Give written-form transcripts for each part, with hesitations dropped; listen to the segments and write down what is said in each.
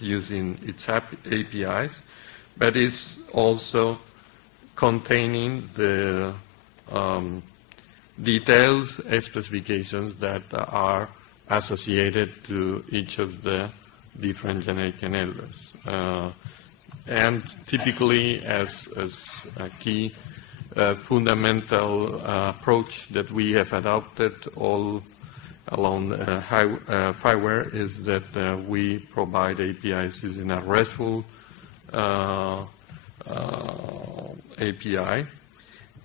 using its APIs, but it's also containing the details, specifications that are associated to each of the different generic enablers. And typically, as a key fundamental approach that we have adopted all along FI-WARE is that we provide APIs using a RESTful API,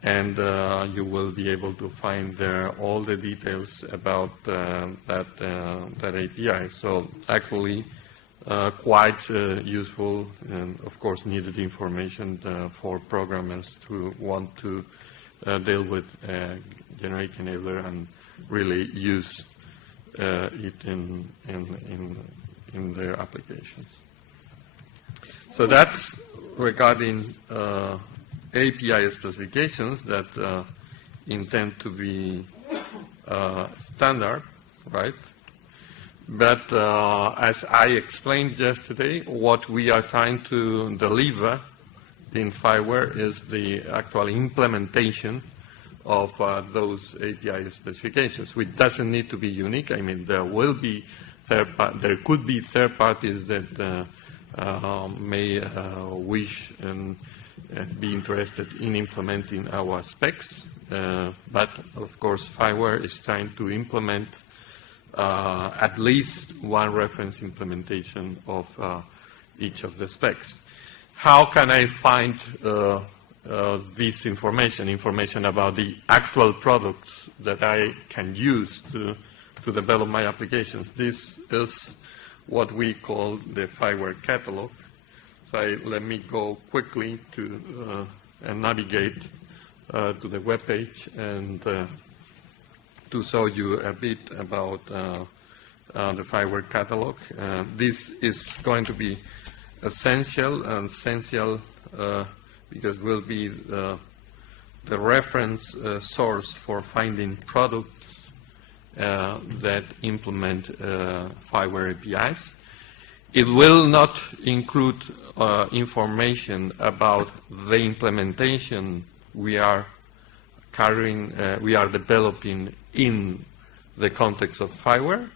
and you will be able to find there all the details about that API. So actually, quite useful and, of course, needed information for programmers who want to deal with generic enabler and really use it in their applications. So that's regarding API specifications that intend to be standard, right? But as I explained yesterday, what we are trying to deliver in FI-WARE is the actual implementation of those API specifications, which doesn't need to be unique. I mean, there could be third parties that may wish and be interested in implementing our specs. But of course, FI-WARE is trying to implement at least one reference implementation of each of the specs. How can I find this information about the actual products that I can use to develop my applications? This is what we call the FI-WARE catalog. So let me go quickly to and navigate to the web page and to show you a bit about the FI-WARE catalog. This is going to be essential because will be the reference source for finding products that implement FI-WARE APIs. It will not include information about the implementation we are developing in the context of FI-WARE.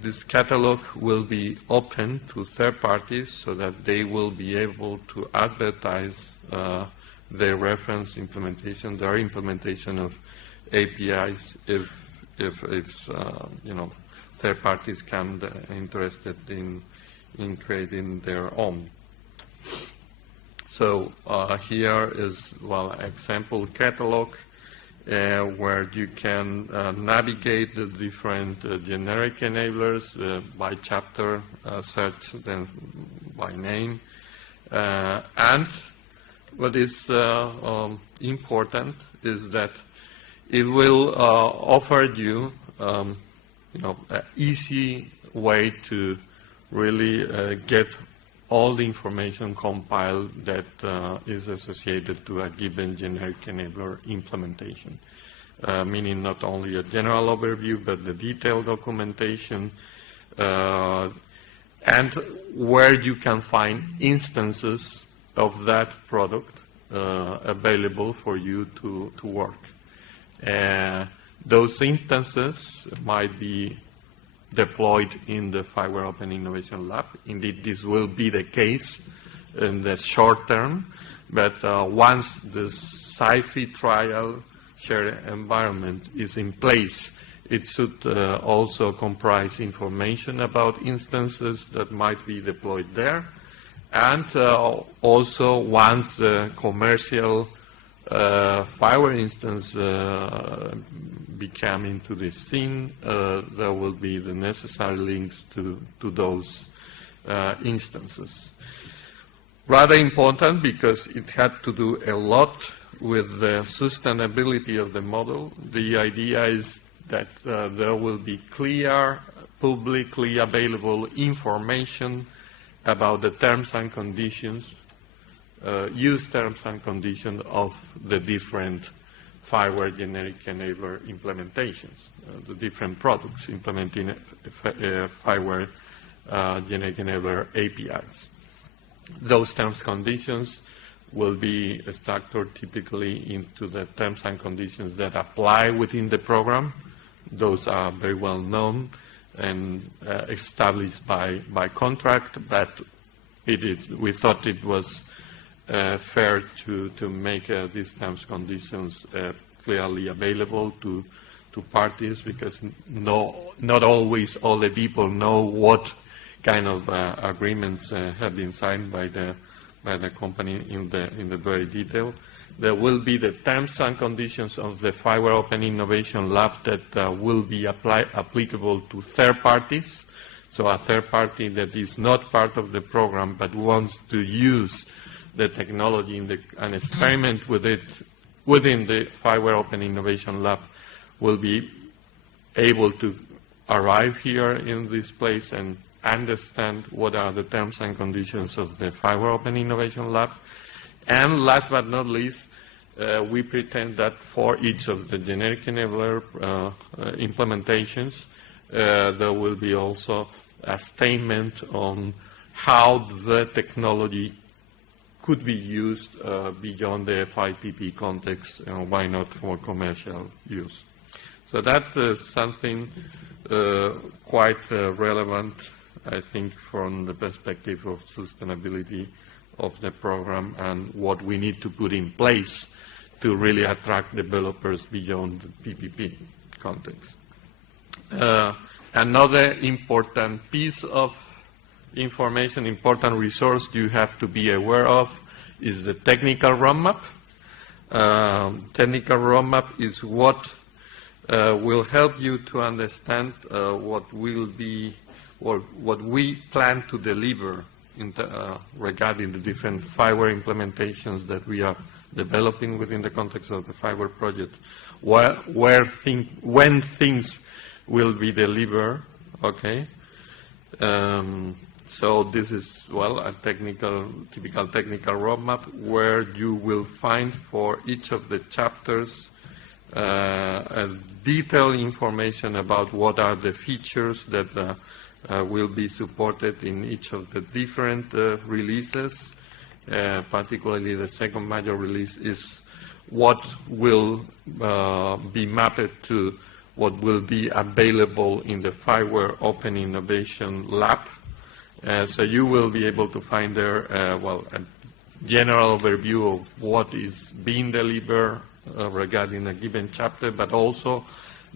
This catalog will be open to third parties so that they will be able to advertise their reference implementation, their implementation of APIs if third parties come interested in creating their own. So here is example catalog where you can navigate the different generic enablers by chapter, search them by name, and what is important is that it will offer you, an easy way to really get all the information compiled that is associated to a given generic enabler implementation, meaning not only a general overview, but the detailed documentation, and where you can find instances of that product available for you to work. Those instances might be deployed in the FI-WARE Open Innovation Lab. Indeed, this will be the case in the short term, but once the SciFi trial shared environment is in place, it should also comprise information about instances that might be deployed there. And also, once the commercial FI-WARE instance become into the scene, there will be the necessary links to those instances. Rather important because it had to do a lot with the sustainability of the model. The idea is that there will be clear, publicly available information about the terms and conditions, use terms and conditions of the different FI-WARE generic enabler implementations, the different products implementing FI-WARE generic enabler APIs. Those terms conditions will be structured typically into the terms and conditions that apply within the program. Those are very well known and established by contract, but we thought it was fair to make these terms conditions clearly available to parties, because not always all the people know what kind of agreements have been signed by the company in the very detail. There will be the terms and conditions of the FI-WARE Open Innovation Lab that will be applicable to third parties. So a third party that is not part of the program but wants to use the technology and experiment with it within the FI-WARE Open Innovation Lab will be able to arrive here in this place and understand what are the terms and conditions of the FI-WARE Open Innovation Lab. And last but not least, we pretend that for each of the generic enabler implementations, there will be also a statement on how the technology could be used beyond the FI-PPP context, and why not for commercial use. So that is something quite relevant, I think, from the perspective of sustainability of the program and what we need to put in place to really attract developers beyond the PPP context. Another important piece of information, important resource you have to be aware of is the technical roadmap. Technical roadmap is what will help you to understand what will be, or what we plan to deliver regarding the different FI-WARE implementations that we are developing within the context of the FI-WARE project, when things will be delivered, okay? So this is, well, a typical technical roadmap where you will find for each of the chapters detailed information about what are the features that will be supported in each of the different releases. Particularly the second major release is what will be mapped to what will be available in the FI-WARE Open Innovation Lab. So you will be able to find there, well, a general overview of what is being delivered regarding a given chapter, but also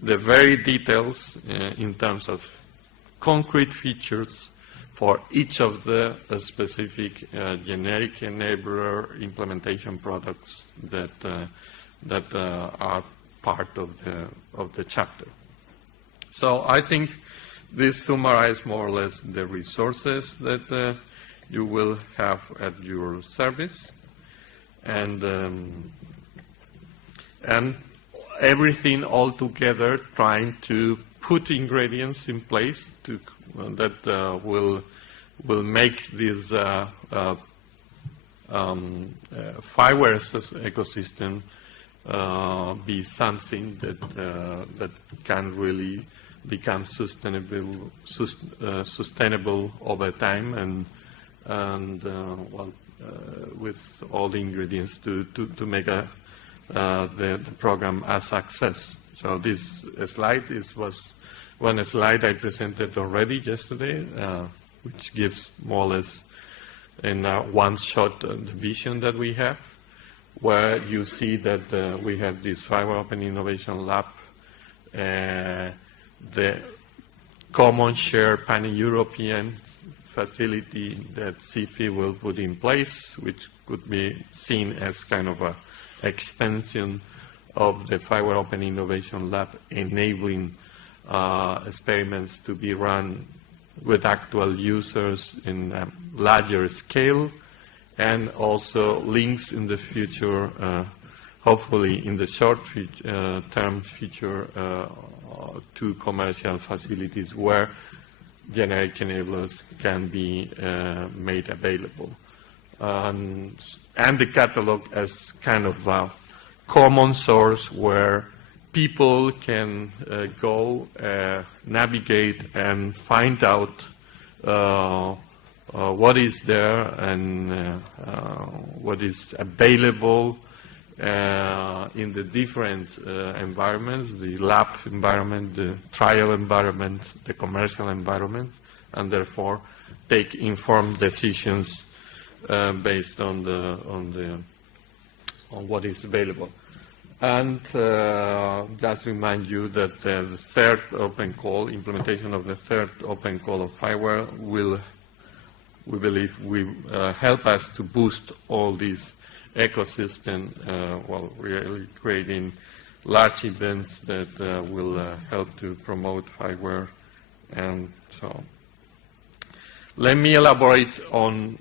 the very details in terms of concrete features for each of the specific generic enabler implementation products that are part of the chapter. So I think this summarizes more or less the resources that you will have at your service, and everything all together, trying to put ingredients in place to that will make this FI-WARE ecosystem be something that can really become sustainable over time, and with all the ingredients to make the program a success. So this slide was one slide I presented already yesterday, which gives more or less in one shot the vision that we have, where you see that we have this FI-WARE Open Innovation Lab, the common shared pan-European facility that CIFI will put in place, which could be seen as kind of an extension of the FI-WARE Open Innovation Lab, enabling experiments to be run with actual users in a larger scale, and also links in the future, hopefully in the short term future, to commercial facilities where generic enablers can be made available. And the catalog as kind of a common source where people can go, navigate, and find out what is there and what is available in the different environments, the lab environment, the trial environment, the commercial environment, and therefore take informed decisions based on what is available. And just remind you that the third open call, implementation of the third open call of FI-WARE will, we believe, help us to boost all these ecosystem while really creating large events that will help to promote FI-WARE and so on. Let me elaborate on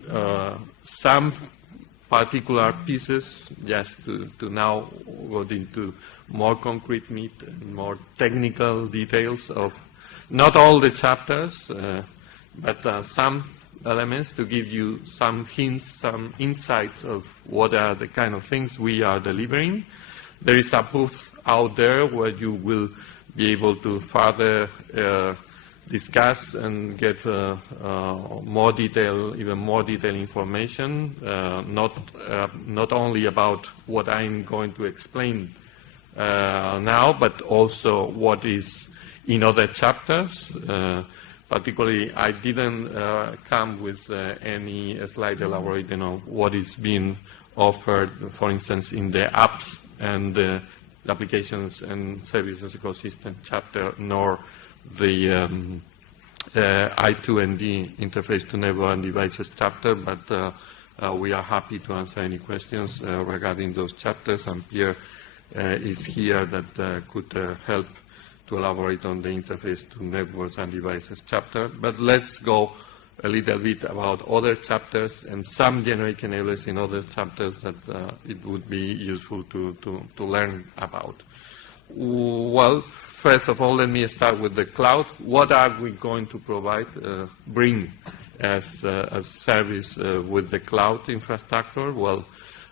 some particular pieces, just to now go into more concrete meat and more technical details of not all the chapters, but some elements to give you some hints, some insights of what are the kind of things we are delivering. There is a booth out there where you will be able to further discuss and get more detail, even more detailed information, not only about what I'm going to explain now, but also what is in other chapters. Particularly, I didn't come with any slide elaborating on what is being offered, for instance, in the apps and the applications and services ecosystem chapter, nor the I2ND, interface to network and devices chapter, but we are happy to answer any questions regarding those chapters, and Pierre is here that could help to elaborate on the interface to networks and devices chapter. But let's go a little bit about other chapters and some generic enablers in other chapters that it would be useful to learn about. Well, first of all, let me start with the cloud. What are we going to provide, bring as service with the cloud infrastructure? Well,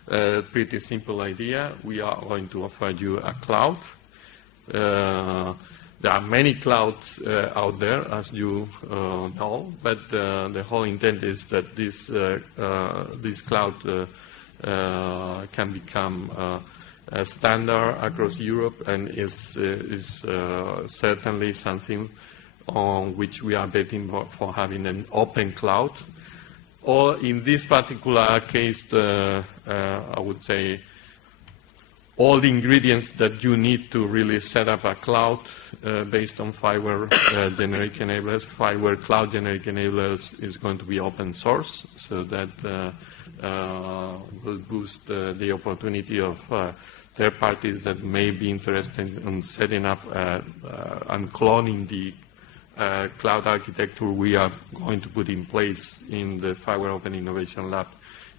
pretty simple idea. We are going to offer you a cloud. There are many clouds out there, as you know, but the whole intent is that this cloud can become a standard across Europe and is certainly something on which we are betting for having an open cloud. Or in this particular case, I would say all the ingredients that you need to really set up a cloud based on FI-WARE generic enablers. FI-WARE cloud generic enablers is going to be open source, so that will boost the opportunity of third parties that may be interested in setting up and cloning the cloud architecture we are going to put in place in the FI-WARE Open Innovation Lab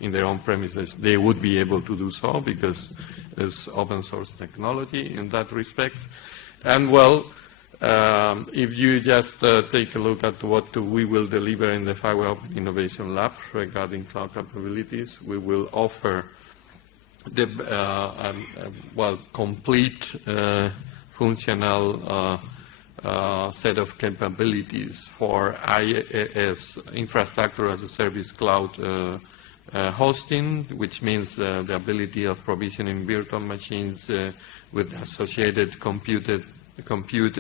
in their own premises. They would be able to do so because it's open source technology in that respect. And well, if you just take a look at what we will deliver in the FI-WARE Open Innovation Lab regarding cloud capabilities, we will offer the complete functional set of capabilities for IaaS, infrastructure as a service cloud hosting, which means the ability of provisioning virtual machines with associated compute,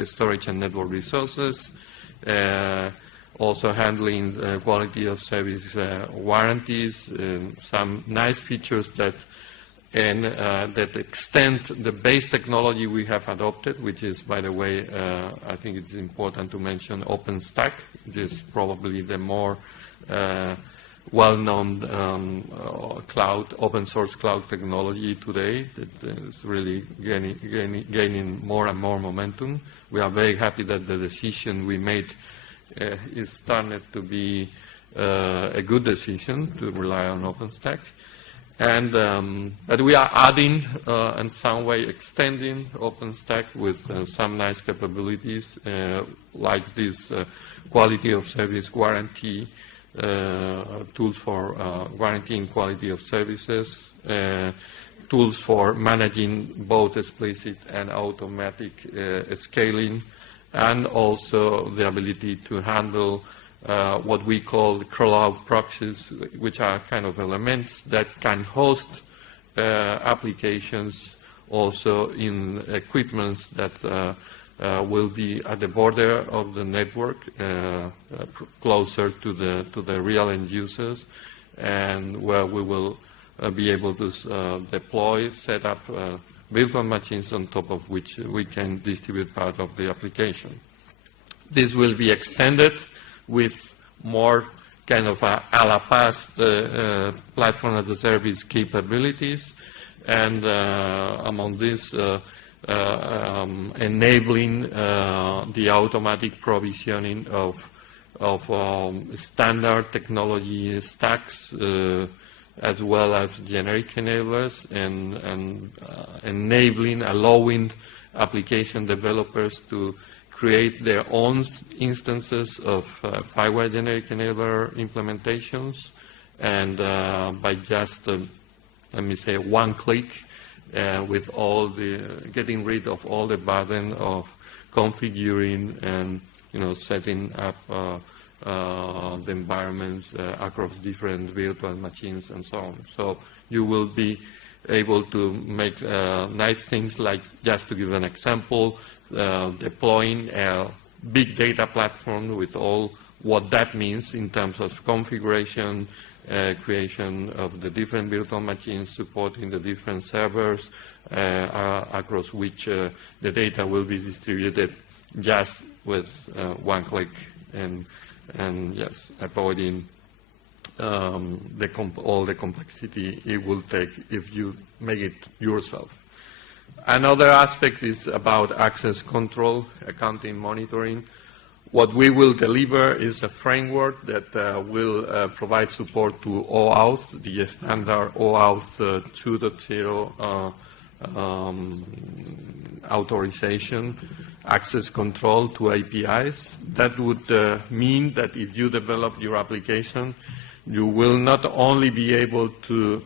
storage, and network resources. Also handling quality of service warranties, some nice features that extend the base technology we have adopted, which is, by the way, I think it's important to mention OpenStack, which is probably the more well-known cloud, open source cloud technology today that is really gaining more and more momentum. We are very happy that the decision we made is starting to be a good decision to rely on OpenStack. And but we are adding in some way extending OpenStack with some nice capabilities like this quality of service guarantee, tools for guaranteeing quality of services, tools for managing both explicit and automatic scaling, and also the ability to handle what we call call-out proxies, which are kind of elements that can host applications also in equipments that will be at the border of the network, closer to the real end users, and where we will be able to deploy, set up virtual machines on top of which we can distribute part of the application. This will be extended with more kind of a la past platform as a service capabilities, and among this, enabling the automatic provisioning of standard technology stacks, as well as generic enablers, and enabling, allowing application developers to create their own instances of FI-WARE generic enabler implementations, and by just, let me say, one click, with all the getting rid of all the burden of configuring and setting up the environments across different virtual machines and so on. So you will be able to make nice things like, just to give an example, deploying a big data platform with all what that means in terms of configuration, creation of the different virtual machines, supporting the different servers across which the data will be distributed just with one click, and yes, avoiding all the complexity it will take if you make it yourself. Another aspect is about access control, accounting, monitoring. What we will deliver is a framework that will provide support to OAuth, the standard OAuth 2.0 authorization, access control to APIs. That would mean that if you develop your application, you will not only be able to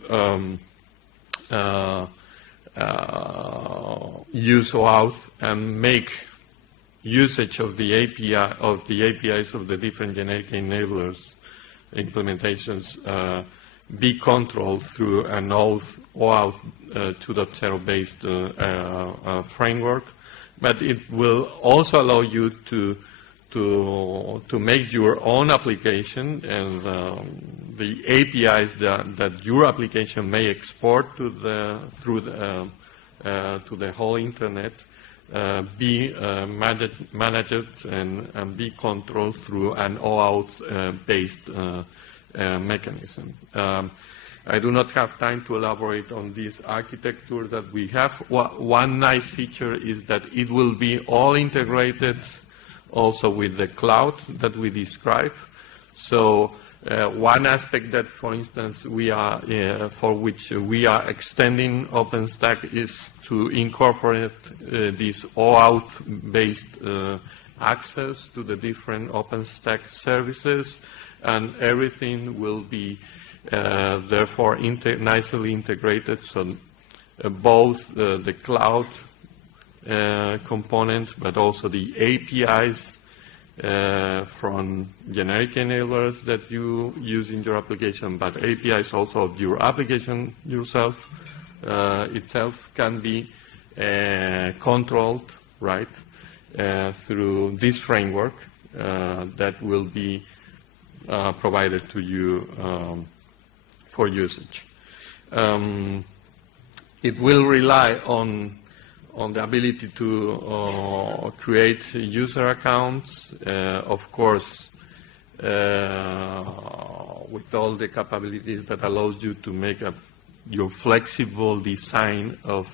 use OAuth and make usage of the APIs of the different generic enablers implementations be controlled through an OAuth 2.0 based framework, but it will also allow you to make your own application, and the APIs that your application may export to the whole internet be managed and be controlled through an OAuth based mechanism. I do not have time to elaborate on this architecture that we have. One nice feature is that it will be all integrated also with the cloud that we describe. So one aspect that, for instance, we are for which we are extending OpenStack is to incorporate this OAuth-based access to the different OpenStack services, and everything will be therefore nicely integrated. So both the cloud component, but also the APIs from generic enablers that you use in your application, but APIs also of your application itself can be controlled, right, through this framework that will be provided to you for usage. It will rely on the ability to create user accounts, of course, with all the capabilities that allows you to make your flexible design of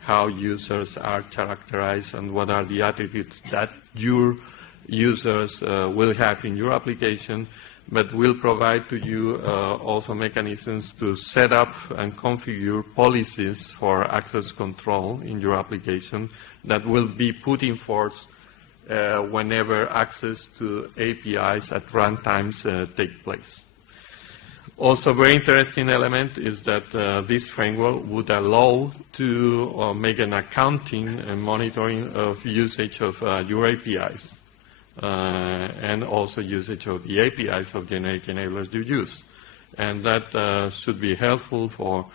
how users are characterized and what are the attributes that your users will have in your application, but will provide to you also mechanisms to set up and configure policies for access control in your application that will be put in force whenever access to APIs at runtimes take place. Also, a very interesting element is that this framework would allow to make an accounting and monitoring of usage of your APIs. and also usage of the APIs of generic enablers you use. And that should be helpful for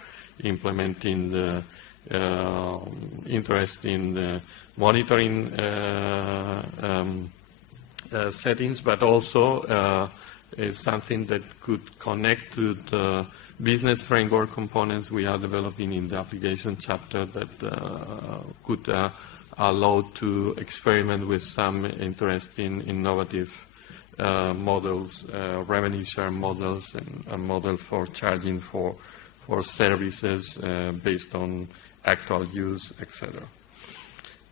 implementing the interest in monitoring settings, but also is something that could connect to the business framework components we are developing in the application chapter that could allow to experiment with some interesting innovative models, revenue share models, and a model for charging for services based on actual use, etc.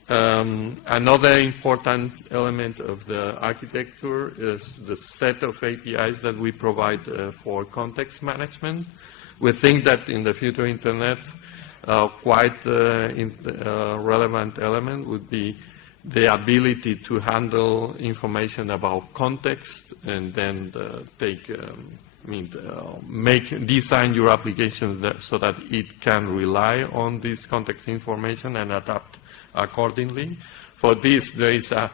Another important element of the architecture is the set of APIs that we provide for context management. We think that in the future Internet, quite relevant element would be the ability to handle information about context and then design your application so that it can rely on this context information and adapt accordingly. For this, there is a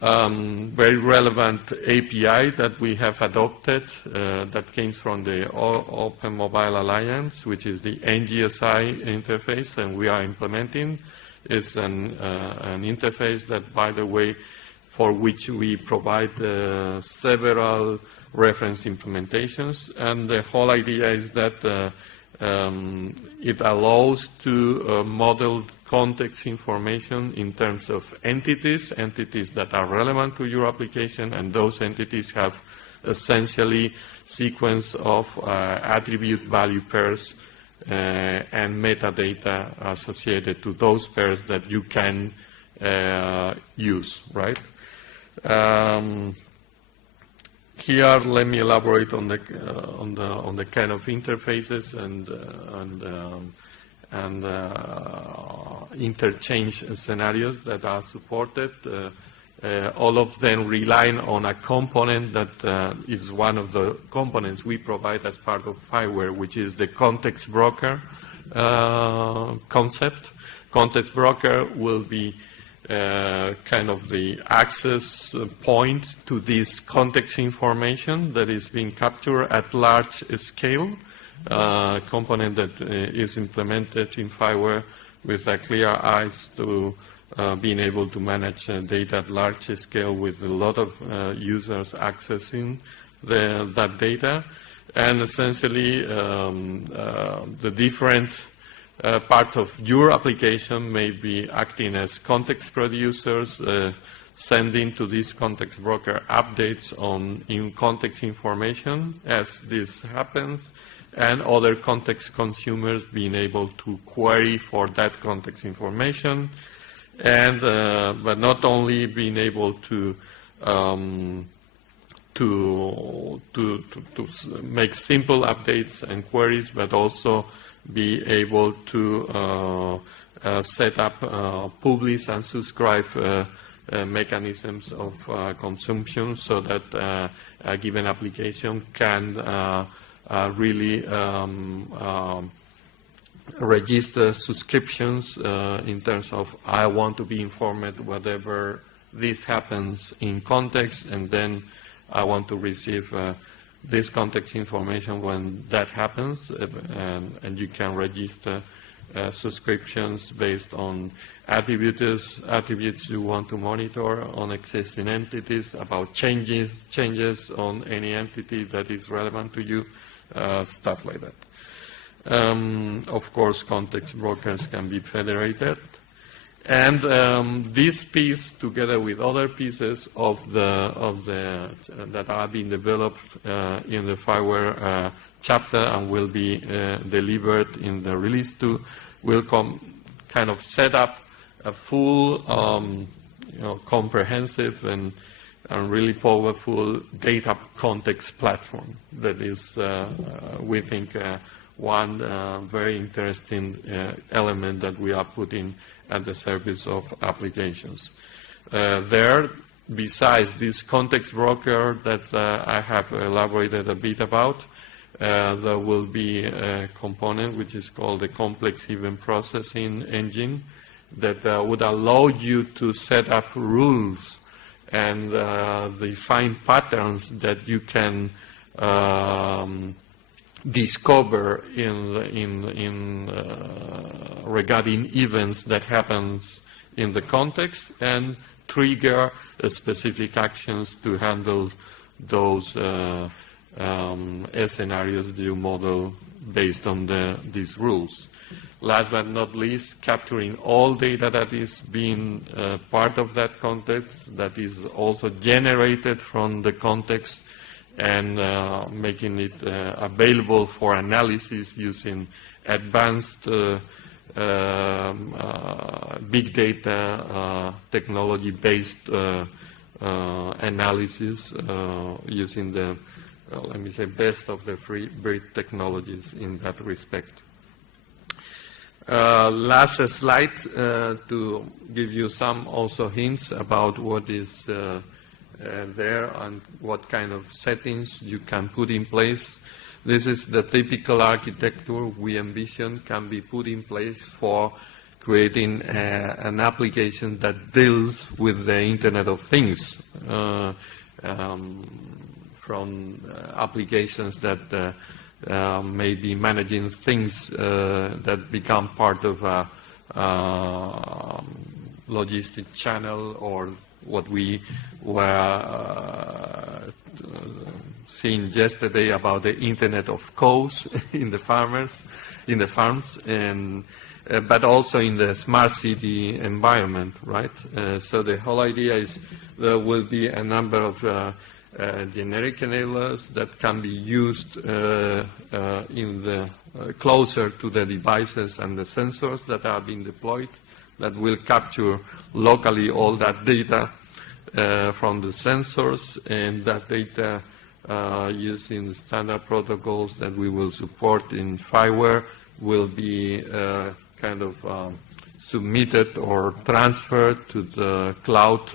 very relevant API that we have adopted that came from the Open Mobile Alliance, which is the NGSI interface, and we are implementing. It's an interface that, by the way, for which we provide several reference implementations, and the whole idea is that it allows to model context information in terms of entities that are relevant to your application, and those entities have essentially sequence of attribute value pairs and metadata associated to those pairs that you can use, right? Here, let me elaborate on the kind of interfaces and interchange scenarios that are supported. All of them relying on a component that is one of the components we provide as part of FI-WARE, which is the context broker concept. Context broker will be kind of the access point to this context information that is being captured at large scale, component that is implemented in FI-WARE with a clear eyes to being able to manage data at large scale with a lot of users accessing that data. And essentially, the different part of your application may be acting as context producers, sending to this context broker updates on in-context information as this happens, and other context consumers being able to query for that context information, and but not only being able to make simple updates and queries, but also be able to set up publish and subscribe mechanisms of consumption so that a given application can really register subscriptions in terms of I want to be informed whatever this happens in context, and then I want to receive this context information when that happens, and you can register subscriptions based on attributes you want to monitor on existing entities, about changes on any entity that is relevant to you, stuff like that. Of course, context brokers can be federated. And this piece, together with other pieces of that are being developed in the FI-WARE chapter and will be delivered in the release 2, will kind of set up a full, comprehensive and really powerful data context platform that is, we think, one very interesting element that we are putting at the service of applications. There, besides this context broker that I have elaborated a bit about, there will be a component which is called the complex event processing engine that would allow you to set up rules and they find patterns that you can discover regarding events that happens in the context and trigger specific actions to handle those scenarios you model based on these rules. Last but not least, capturing all data that is being part of that context, that is also generated from the context, and making it available for analysis using advanced big data technology-based analysis using the, let me say, best of the free breed technologies in that respect. Last slide to give you some also hints about what is there and what kind of settings you can put in place. This is the typical architecture we envision can be put in place for creating an application that deals with the Internet of Things, from applications that may be managing things that become part of a logistic channel, or what we were seeing yesterday about the Internet of Cows in the farms, and but also in the smart city environment, right? So the whole idea is there will be a number of generic enablers that can be used closer to the devices and the sensors that are being deployed, that will capture locally all that data from the sensors, and that data using standard protocols that we will support in FI-WARE will be kind of submitted or transferred to the cloud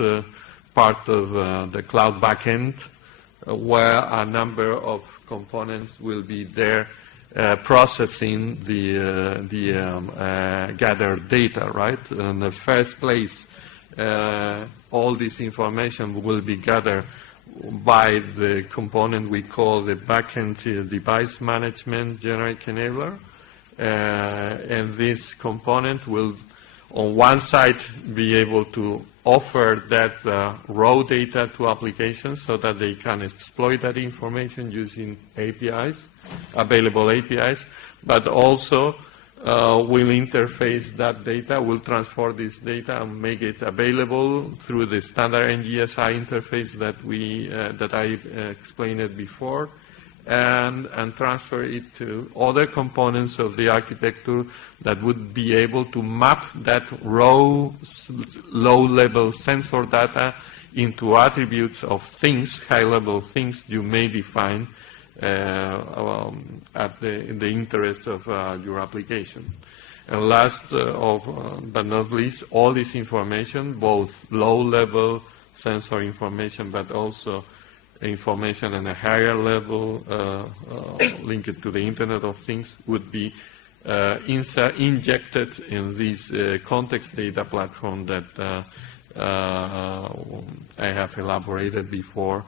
part of the cloud backend, where a number of components will be there processing the gathered data, right? In the first place, all this information will be gathered by the component we call the backend device management generic enabler. And this component will, on one side, be able to offer that raw data to applications so that they can exploit that information using APIs, available APIs, but also will interface that data, will transfer this data and make it available through the standard NGSI interface that I explained before, and transfer it to other components of the architecture that would be able to map that raw, low-level sensor data into attributes of things, high-level things you may define in the interest of your application. And last but not least, all this information, both low-level sensor information, but also information at a higher level linked to the Internet of Things, would be injected in this context data platform that I have elaborated before,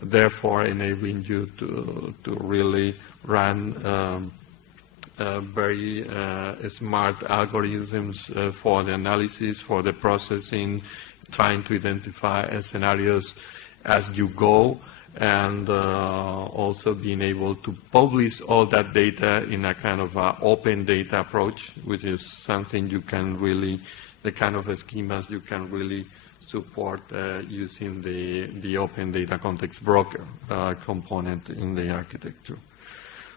therefore enabling you to really run very smart algorithms for the analysis, for the processing, trying to identify scenarios as you go, and also being able to publish all that data in a kind of open data approach, which is something you can really, the kind of schemas you can really support using the open data context broker component in the architecture.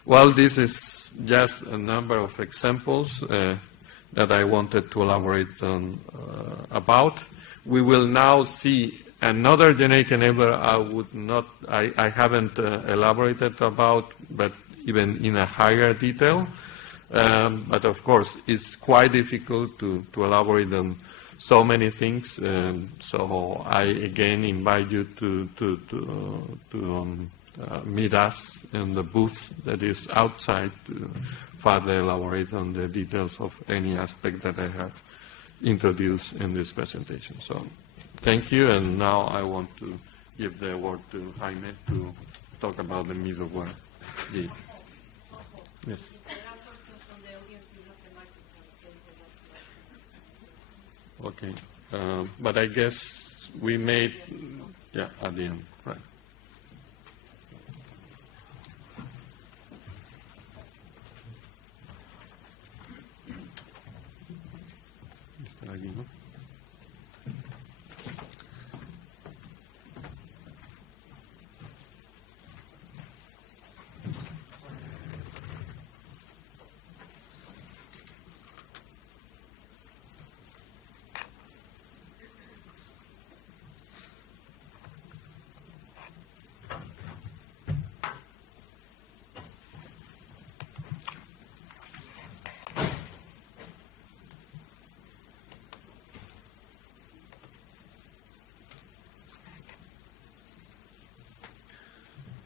Well, this is just a number of examples that I wanted to elaborate on about. We will now see another generic enabler I haven't elaborated about, but even in a higher detail. But of course, it's quite difficult to elaborate on so many things. So I again invite you to meet us in the booth that is outside to further elaborate on the details of any aspect that I have introduced in this presentation. So Thank you, and now I want to give the word to Jaime to talk about the middleware GE. Yes. Okay, but I guess we made, yeah, at the end, right. Mr. Aguino.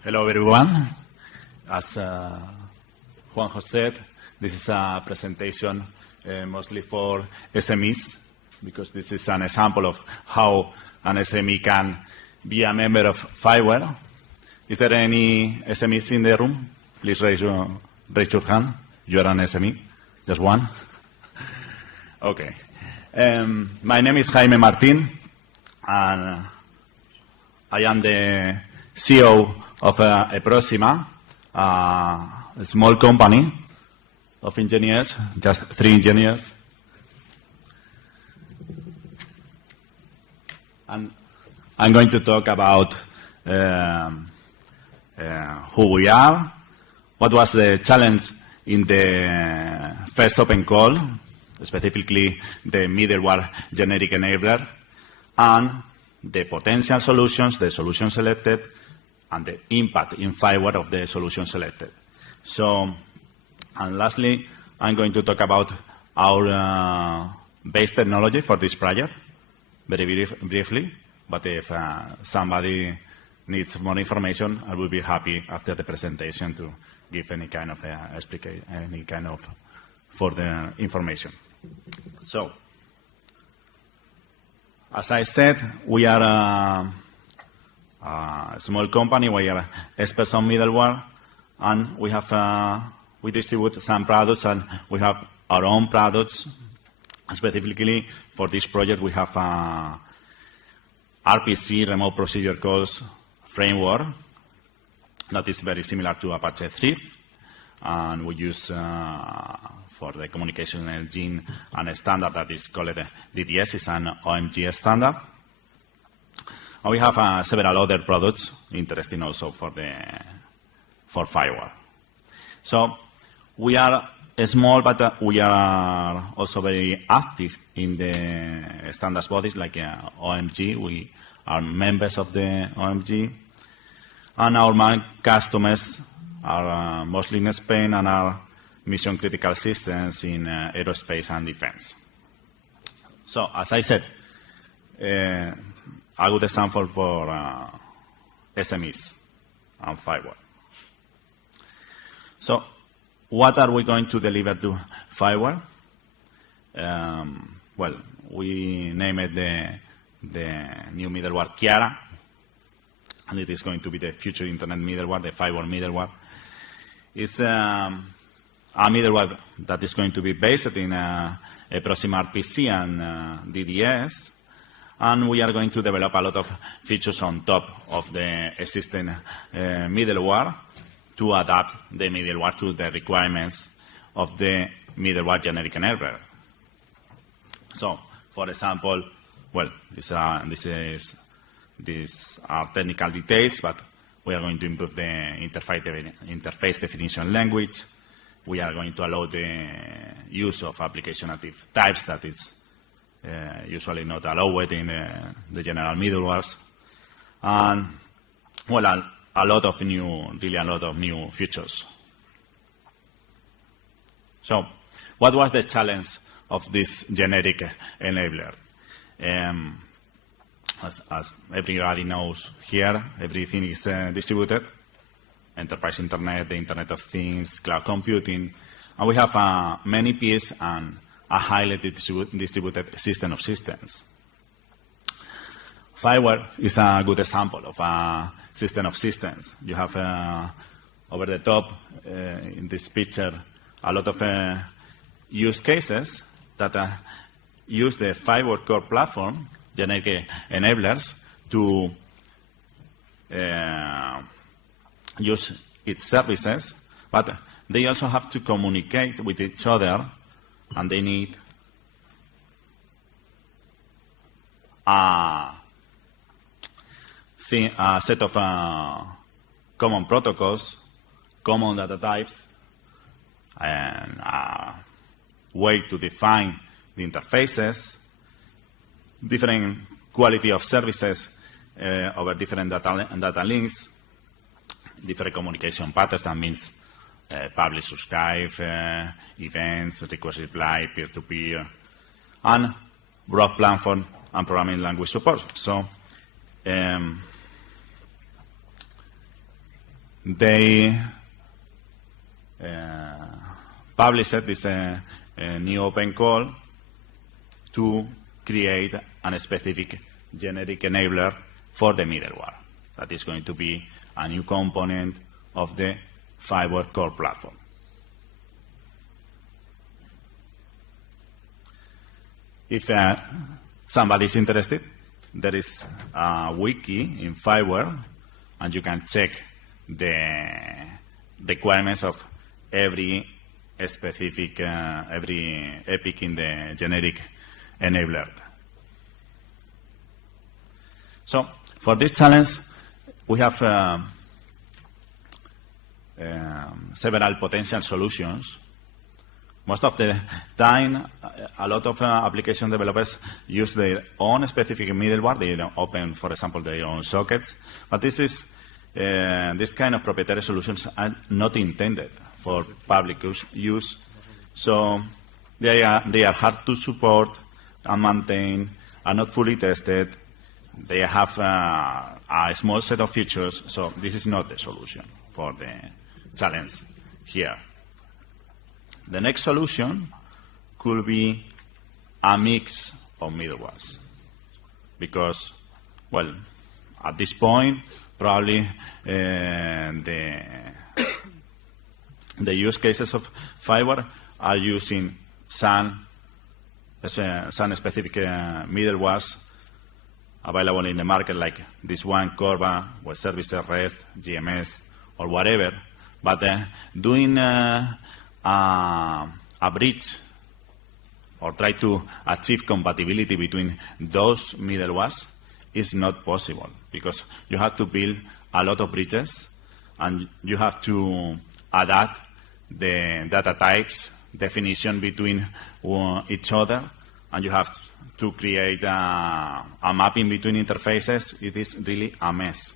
Hello, everyone. As Juanjo said, this is a presentation mostly for SMEs, because this is an example of how an SME can be a member of FI-WARE. Is there any SMEs in the room? Please raise your hand. You are an SME. Just one. Okay. My name is Jaime Martín, and I am the CEO of Eproxima, a small company of engineers, just 3 engineers. And I'm going to talk about who we are, what was the challenge in the first open call, specifically the middleware generic enabler, and the potential solutions, the solution selected, and the impact in FI-WARE of the solution selected. So, and lastly, I'm going to talk about our base technology for this project, very briefly, but if somebody needs more information, I will be happy after the presentation to give any kind of explanation, any kind of further information. So, as I said, we are a small company. We are experts on middleware, and we have we distribute some products, and we have our own products. Specifically for this project, we have RPC, remote procedure calls framework, that is very similar to Apache Thrift, and we use for the communication engine and a standard that is called DTS. It's an OMG standard. And we have several other products interesting also for FI-WARE. So we are small, but we are also very active in the standards bodies like OMG. We are members of the OMG. And our main customers are mostly in Spain and are mission-critical systems in aerospace and defense. So, as I said, a good example for SMEs and FI-WARE. So, what are we going to deliver to FI-WARE? Well, we named the new middleware KIARA, and it is going to be the future internet middleware, the FI-WARE middleware. It's a middleware that is going to be based in Eproxima RPC and DDS, and we are going to develop a lot of features on top of the existing middleware to adapt the middleware to the requirements of the middleware generic enabler. So, for example, well, these are technical details, but we are going to improve the interface definition language. We are going to allow the use of application native types that is usually not allowed in the general middlewares. And, well, a lot of new features. So, what was the challenge of this generic enabler? As everybody knows here, everything is distributed. Enterprise Internet, the Internet of Things, cloud computing, and we have many peers and a highly distributed system of systems. FI-WARE is a good example of a system of systems. You have over the top in this picture a lot of use cases that use the FI-WARE core platform, generic enablers, to use its services, but they also have to communicate with each other, and they need a set of common protocols, common data types, and a way to define the interfaces, different quality of services over different data links, different communication patterns. That means publish, subscribe, events, request reply, peer-to-peer, and broad platform and programming language support. So they published this new open call to create a specific generic enabler for the middleware. That is going to be a new component of the FI-WARE core platform. If somebody is interested, there is a wiki in FI-WARE, and you can check the requirements of every specific, every epic in the generic enabler. So for this challenge, we have several potential solutions. Most of the time, a lot of application developers use their own specific middleware. They open, for example, their own sockets. But this kind of proprietary solutions are not intended for public use. So they are hard to support and maintain, are not fully tested. They have a small set of features. So this is not the solution for the challenge here. The next solution could be a mix of middlewares, because, well, at this point, probably the use cases of FI-WARE are using some specific middlewares available in the market, like this one, Corba, Web Services, REST, GMS, or whatever. But doing a bridge or try to achieve compatibility between those middlewares is not possible, because you have to build a lot of bridges and you have to adapt the data types definition between each other, and you have to create a mapping between interfaces. It is really a mess.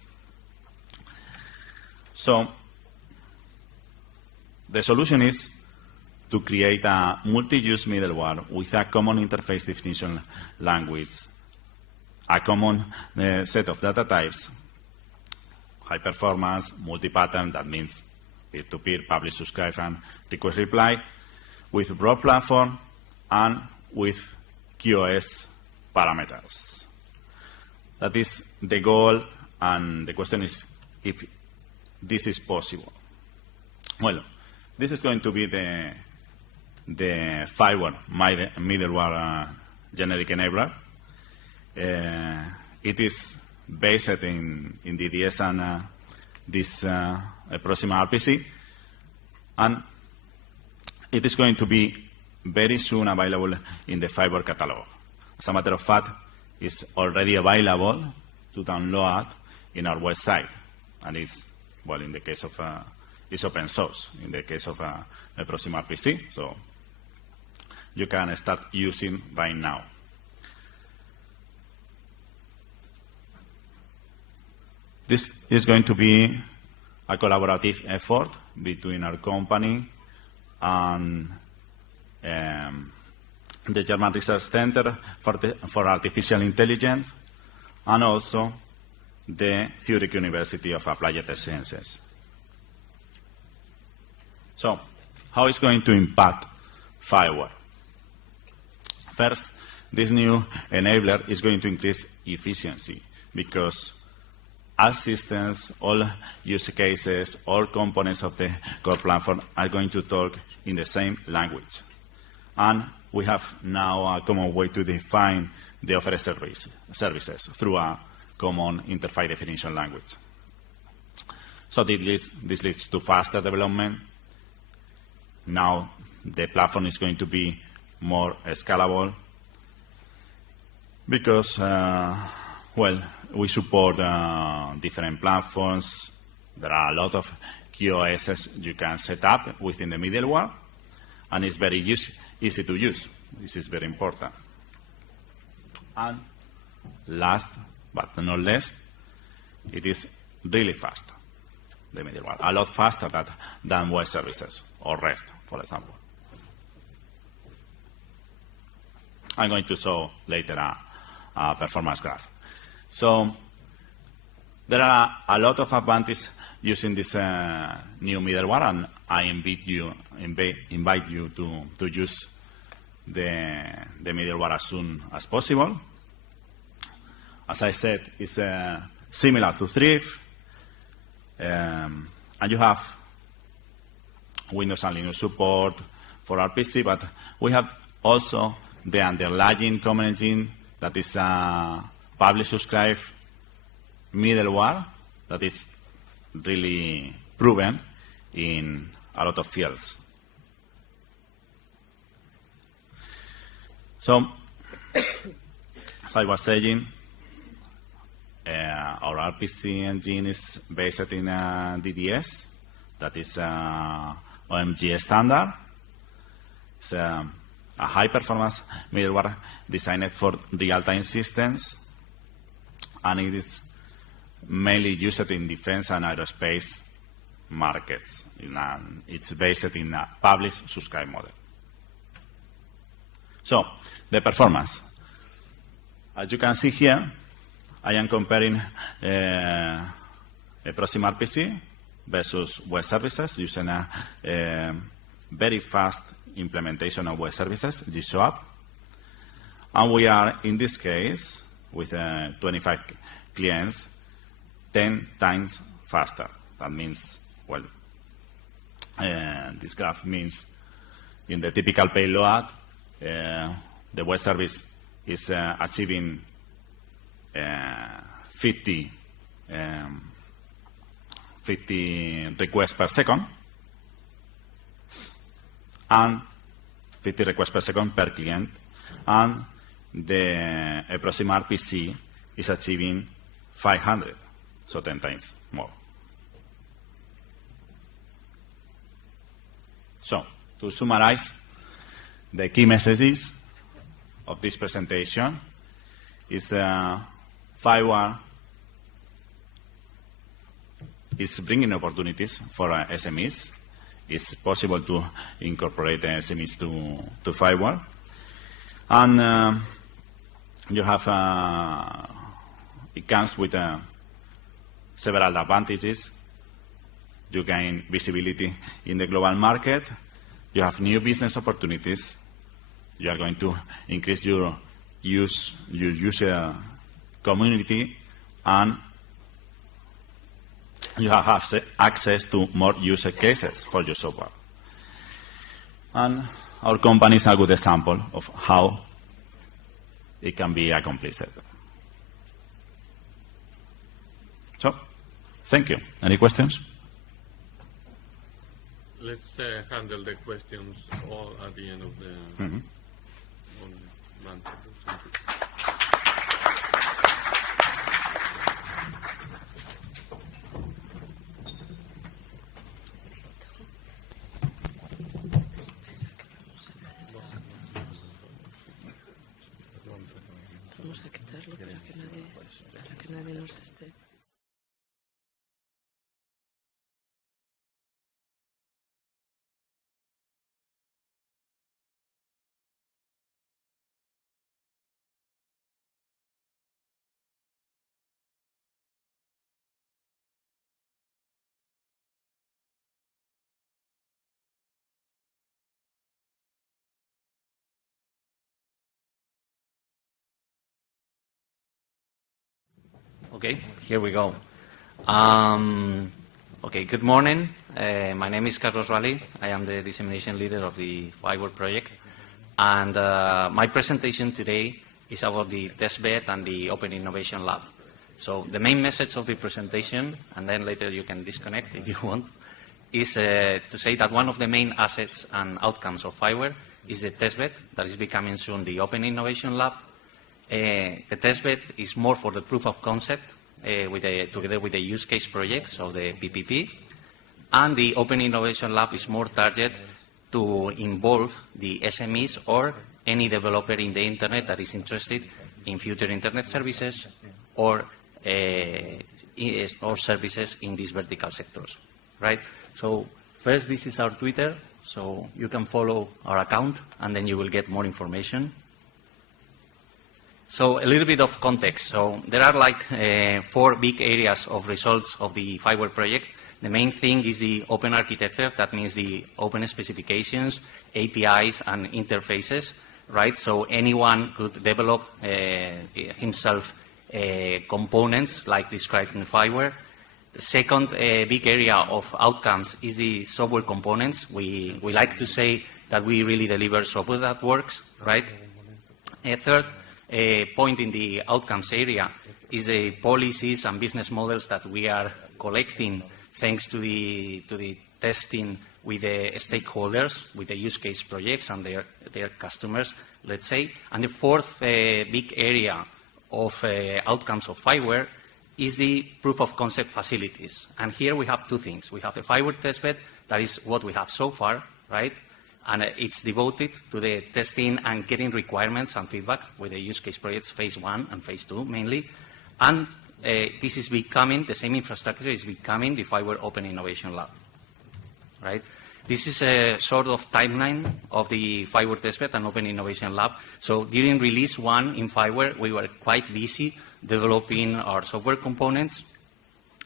So the solution is to create a multi-use middleware with a common interface definition language, a common set of data types, high performance, multi-pattern, that means peer-to-peer, publish, subscribe, and request reply, with broad platform and with QoS parameters. That is the goal, and the question is if this is possible. Well, this is going to be the FI-WARE middleware generic enabler. It is based in DDS and this Proxima RPC, and it is going to be very soon available in the FI-WARE catalog. As a matter of fact, it's already available to download in our website, and it's, well, in the case of it's open source in the case of a Proxima RPC, so you can start using right now. This is going to be a collaborative effort between our company and the German Research Center for Artificial Intelligence, and also the Zurich University of Applied Sciences. So, how is going to impact FI-WARE? First, this new enabler is going to increase efficiency, because all systems, all use cases, all components of the core platform are going to talk in the same language. And we have now a common way to define the offered services through a common interface definition language. So this leads to faster development. Now the platform is going to be more scalable because, well, we support different platforms. There are a lot of QoSs you can set up within the middleware, and it's very easy to use. This is very important. And last but not least, it is really fast, the middleware, a lot faster than web services or REST, for example. I'm going to show later a performance graph. So there are a lot of advantages using this new middleware, and I invite you to use the middleware as soon as possible. As I said, it's similar to Thrift, and you have Windows and Linux support for RPC, but we have also the underlying common engine that is publish subscribe middleware that is really proven in a lot of fields. So, as I was saying, our RPC engine is based in DDS, that is OMG standard. It's a high-performance middleware designed for real-time systems, and it is mainly used in defense and aerospace markets. It's based in a publish-subscribe model. So, the performance. As you can see here, I am comparing a Proxim RPC versus web services using a very fast implementation of web services, GSOAP. And we are, in this case, with 25 clients, 10 times faster. That means, well, this graph means in the typical payload, the web service is achieving 50 requests per second, and 50 requests per second per client, and the Proxim RPC is achieving 500, so 10 times more. So, to summarize, the key messages of this presentation is FI-WARE is bringing opportunities for SMEs. It's possible to incorporate SMEs to FI-WARE. And you have, it comes with several advantages. You gain visibility in the global market. You have new business opportunities. You are going to increase your user community, and you have access to more user cases for your software. And our company is a good example of how it can be accomplished. So, thank you. Any questions? Let's handle the questions all at the end of the month. Thank you. Vamos a quitarlo para que nadie nos esté. Okay, here we go. Okay, good morning. My name is Carlos Ralli. I am the dissemination leader of the FI-WARE project. And my presentation today is about the testbed and the Open Innovation Lab. So the main message of the presentation, and then later you can disconnect if you want, is to say that one of the main assets and outcomes of FI-WARE is the testbed that is becoming soon the Open Innovation Lab. The testbed is more for the proof of concept together with the use case projects of the PPP. And the Open Innovation Lab is more targeted to involve the SMEs or any developer in the Internet that is interested in future Internet services or services in these vertical sectors, right? So first, this is our Twitter, so you can follow our account, and then you will get more information. So a little bit of context. So there are like 4 big areas of results of the FI-WARE project. The main thing is the open architecture. That means the open specifications, APIs, and interfaces, right? So anyone could develop himself components like described in FI-WARE. The second big area of outcomes is the software components. We like to say that we really deliver software that works, right? A third point in the outcomes area is the policies and business models that we are collecting thanks to the testing with the stakeholders, with the use case projects and their customers, let's say. And the fourth big area of outcomes of FI-WARE is the proof of concept facilities. And here we have 2 things. We have the FI-WARE testbed, that is what we have so far, right? And it's devoted to the testing and getting requirements and feedback with the use case projects phase 1 and phase 2 mainly. And this is becoming, the same infrastructure is becoming the FI-WARE Open Innovation Lab, right? This is a sort of timeline of the FI-WARE testbed and Open Innovation Lab. So during release 1 in FI-WARE, we were quite busy developing our software components.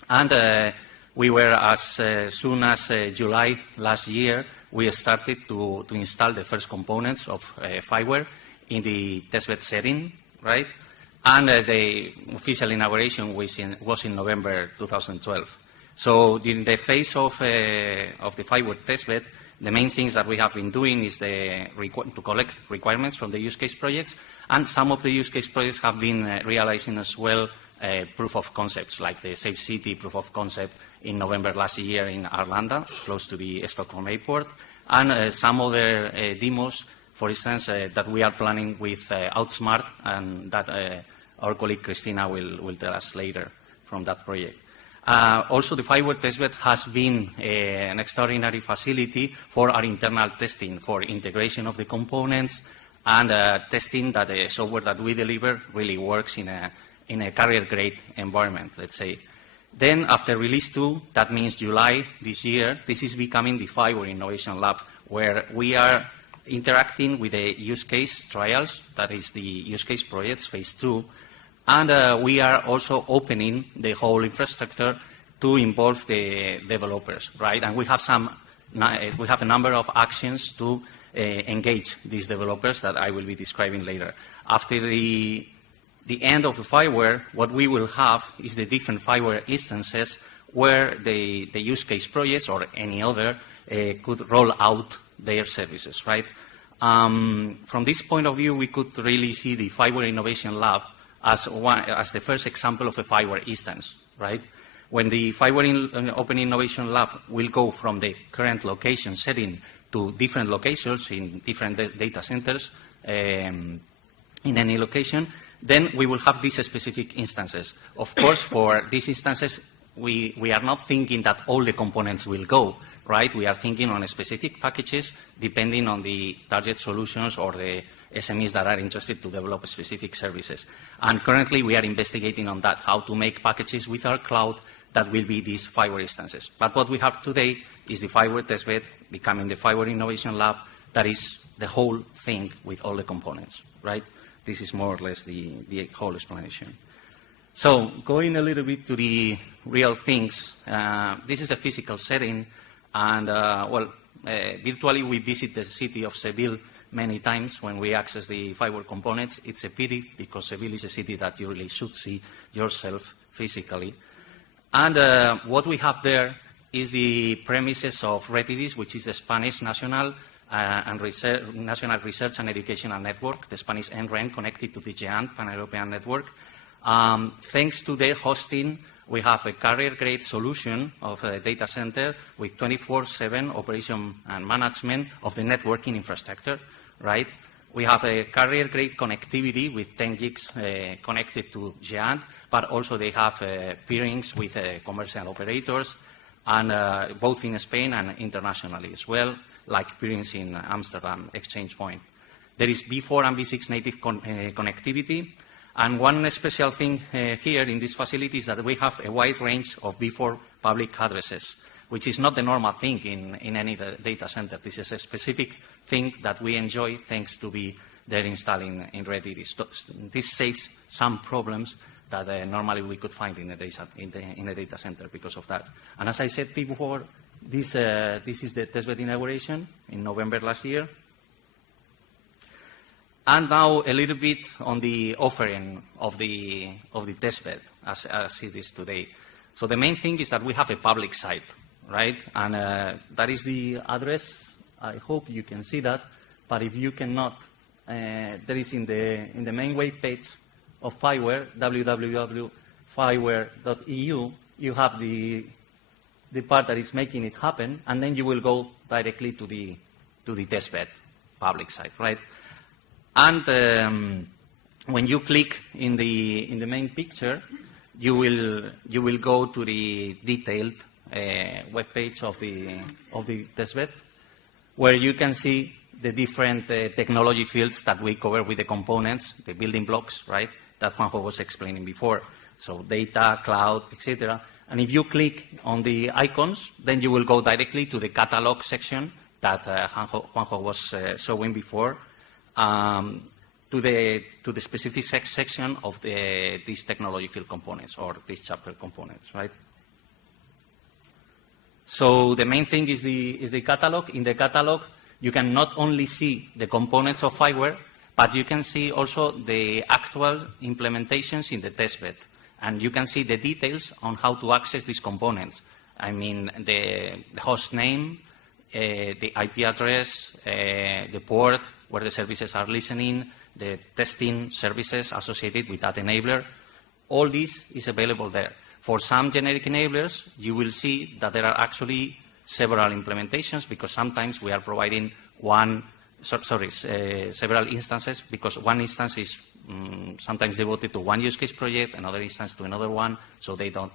And we were, as soon as July last year, we started to install the first components of FI-WARE in the testbed setting, right? And the official inauguration was in November 2012. So during the phase of the FI-WARE testbed, the main things that we have been doing is to collect requirements from the use case projects, and some of the use case projects have been realizing as well proof of concepts, like the Safe City proof of concept in November last year in Arlanda, close to the Stockholm airport, and some other demos, for instance, that we are planning with Outsmart, and that our colleague Christina will tell us later from that project. Also, the FI-WARE testbed has been an extraordinary facility for our internal testing, for integration of the components and testing that the software that we deliver really works in a carrier-grade environment, let's say. Then, after release 2, that means July this year, this is becoming the FI-WARE Innovation Lab, where we are interacting with the use case trials, that is the use case projects, phase 2, and we are also opening the whole infrastructure to involve the developers, right? And we have a number of actions to engage these developers that I will be describing later. After the end of the FI-WARE, what we will have is the different FI-WARE instances where the use case projects or any other could roll out their services, right? From this point of view, we could really see the FI-WARE Innovation Lab as the first example of a FI-WARE instance, right? When the FI-WARE Open Innovation Lab will go from the current location setting to different locations in different data centers in any location, then we will have these specific instances. Of course, for these instances, we are not thinking that all the components will go, right? We are thinking on specific packages depending on the target solutions or the SMEs that are interested to develop specific services. And currently, we are investigating on that, how to make packages with our cloud that will be these FI-WARE instances. But what we have today is the FI-WARE testbed becoming the FI-WARE Innovation Lab that is the whole thing with all the components, right? This is more or less the whole explanation. So going a little bit to the real things, this is a physical setting, and virtually we visit the city of Seville many times when we access the FI-WARE components. It's a pity because Seville is a city that you really should see yourself physically. And what we have there is the premises of REDIRIS, which is the Spanish National Research and Educational Network, the Spanish NREN, connected to the GEANT, Pan-European Network. Thanks to their hosting, we have a carrier-grade solution of a data center with 24/7 operation and management of the networking infrastructure, right? We have a carrier-grade connectivity with 10 gigs connected to GEANT, but also they have peerings with commercial operators, and both in Spain and internationally as well, like peerings in Amsterdam Exchange Point. There is V4 and V6 native connectivity. And one special thing here in this facility is that we have a wide range of V4 public addresses, which is not the normal thing in any data center. This is a specific thing that we enjoy thanks to be there installed in REDIRIS. This saves some problems that normally we could find in a data center because of that. And as I said before, this is the testbed inauguration in November last year. And now a little bit on the offering of the testbed as it is today. So the main thing is that we have a public site, right? And that is the address. I hope you can see that. But if you cannot, there is in the main web page of FI-WARE, www.fiware.eu, you have the part that is making it happen, and then you will go directly to the testbed public site, right? And when you click in the main picture, you will go to the detailed web page of the testbed, where you can see the different technology fields that we cover with the components, the building blocks, right? That Juanjo was explaining before. So data, cloud, etc. And if you click on the icons, then you will go directly to the catalog section that Juanjo was showing before. To the specific section of these technology field components or these chapter components, right? So the main thing is the catalog. In the catalog, you can not only see the components of FI-WARE, but you can see also the actual implementations in the testbed. And you can see the details on how to access these components. I mean, the host name, the IP address, the port where the services are listening, the testing services associated with that enabler. All this is available there. For some generic enablers, you will see that there are actually several implementations because sometimes we are providing several instances because one instance is sometimes devoted to one use case project, another instance to another one, so they don't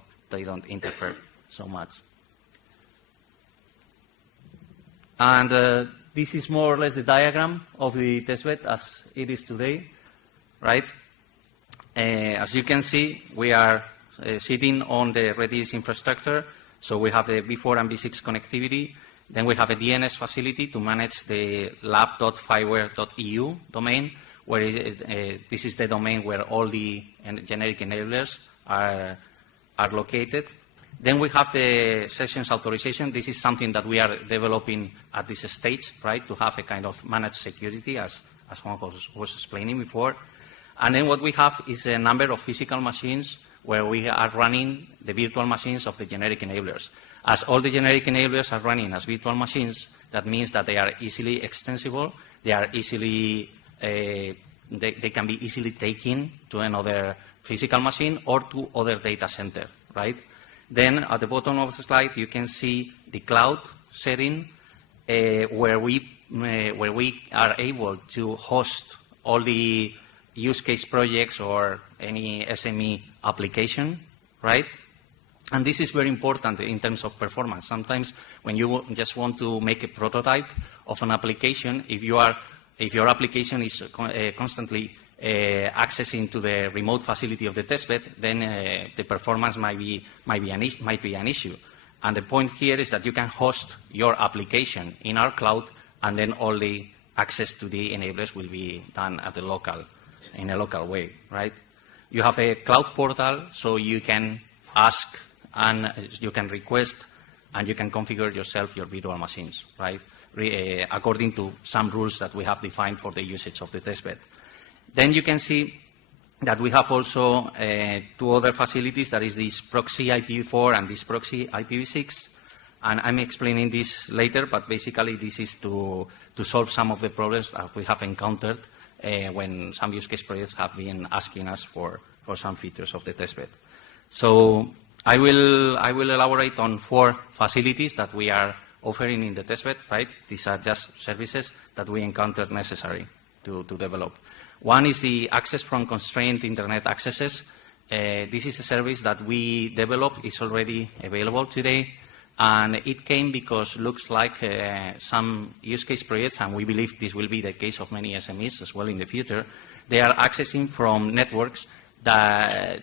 interfere so much. And this is more or less the diagram of the testbed as it is today, right? As you can see, we are sitting on the REDIRIS infrastructure, so we have the V4 and V6 connectivity. Then we have a DNS facility to manage the lab.fiware.eu domain, where this is the domain where all the generic enablers are located. Then we have the sessions authorization. This is something that we are developing at this stage, right, to have a kind of managed security, as Juan was explaining before. And then what we have is a number of physical machines where we are running the virtual machines of the generic enablers. As all the generic enablers are running as virtual machines, that means that they are easily extensible, they are easily, they can be easily taken to another physical machine or to other data center, right? Then at the bottom of the slide, you can see the cloud setting where we are able to host all the use case projects or any SME application, right? And this is very important in terms of performance. Sometimes when you just want to make a prototype of an application, if your application is constantly accessing to the remote facility of the testbed, then the performance might be an issue. And the point here is that you can host your application in our cloud, and then all the access to the enablers will be done at in a local way, right? You have a cloud portal, so you can ask and you can request and you can configure yourself your virtual machines, right? According to some rules that we have defined for the usage of the testbed. Then you can see that we have also two other facilities, that is this proxy IPv4 and this proxy IPv6. And I'm explaining this later, but basically this is to solve some of the problems that we have encountered when some use case projects have been asking us for some features of the testbed. So I will elaborate on 4 facilities that we are offering in the testbed, right? These are just services that we encountered necessary to develop. One is the access from constrained internet accesses. This is a service that we developed, is already available today, and it came because looks like some use case projects, and we believe this will be the case of many SMEs as well in the future, they are accessing from networks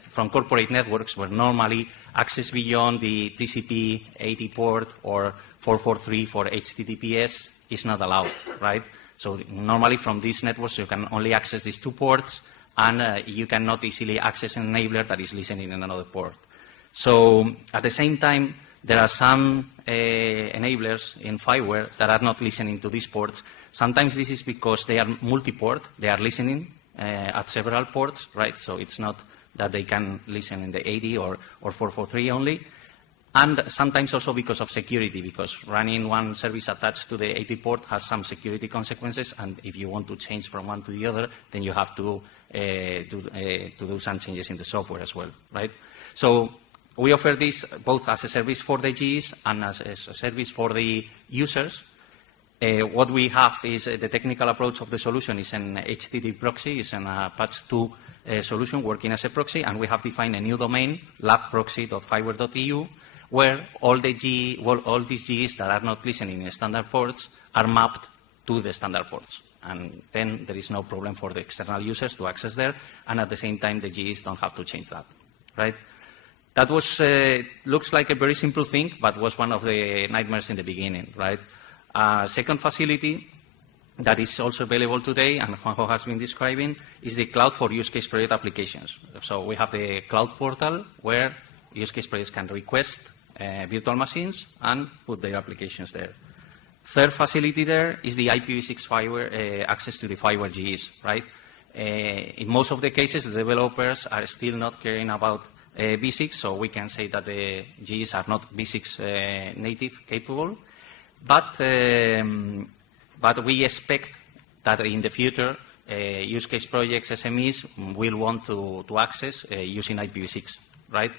from corporate networks where normally access beyond the TCP 80 port or 443 for HTTPS is not allowed, right? So normally from these networks you can only access these 2 ports, and you cannot easily access an enabler that is listening in another port. So at the same time, there are some enablers in FI-WARE that are not listening to these ports. Sometimes this is because they are multi-port, they are listening at several ports, right? So it's not that they can listen in the 80 or 443 only. And sometimes also because of security, because running one service attached to the 80 port has some security consequences, and if you want to change from one to the other, then you have to do some changes in the software as well, right? So we offer this both as a service for the GEs and as a service for the users. What we have is the technical approach of the solution is an HTTP proxy, is an patch 2 solution working as a proxy, and we have defined a new domain, labproxy.fiware.eu, where all these GEs that are not listening in standard ports are mapped to the standard ports. And then there is no problem for the external users to access there, and at the same time the GEs don't have to change that, right? That was, looks like a very simple thing, but was one of the nightmares in the beginning, right? Second facility that is also available today, and Juanjo has been describing, is the cloud for use case project applications. So we have the cloud portal where use case projects can request virtual machines and put their applications there. Third facility there is the IPv6 FI-WARE access to the FI-WARE GEs, right? In most of the cases, the developers are still not caring about V6, so we can say that the GEs are not V6 native capable. But we expect that in the future, use case projects, SMEs, will want to access using IPv6, right?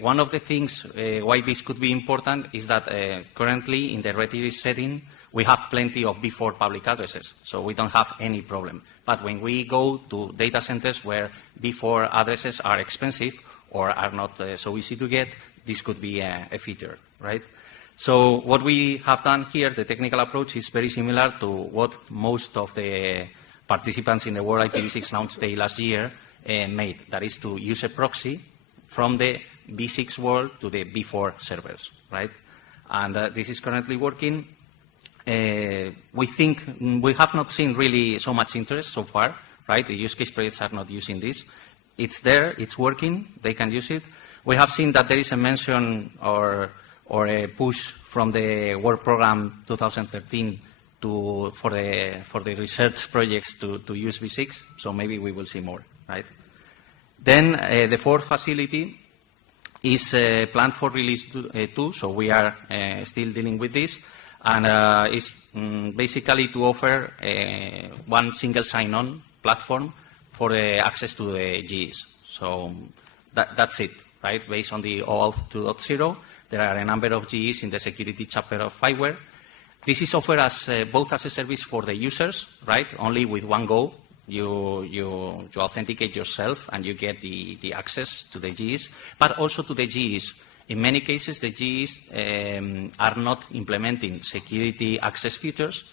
One of the things why this could be important is that currently in the Red Iris setting, we have plenty of V4 public addresses, so we don't have any problem. But when we go to data centers where V4 addresses are expensive or are not so easy to get, this could be a feature, right? So what we have done here, the technical approach, is very similar to what most of the participants in the World IPv6 launch day last year made. That is to use a proxy from the V6 world to the V4 servers, right? And this is currently working. We think we have not seen really so much interest so far, right? The use case projects are not using this. It's there, it's working, they can use it. We have seen that there is a mention or a push from the work program 2013 for the research projects to use V6, so maybe we will see more, right? Then the fourth facility is planned for release 2, so we are still dealing with this, and is basically to offer one single sign-on platform for access to the GEs. So that's it, right? Based on the OAuth 2.0, there are a number of GEs in the security chapter of FI-WARE. This is offered as both as a service for the users, right? Only with one go, you authenticate yourself and you get the access to the GEs, but also to the GEs. In many cases, the GEs are not implementing security access features,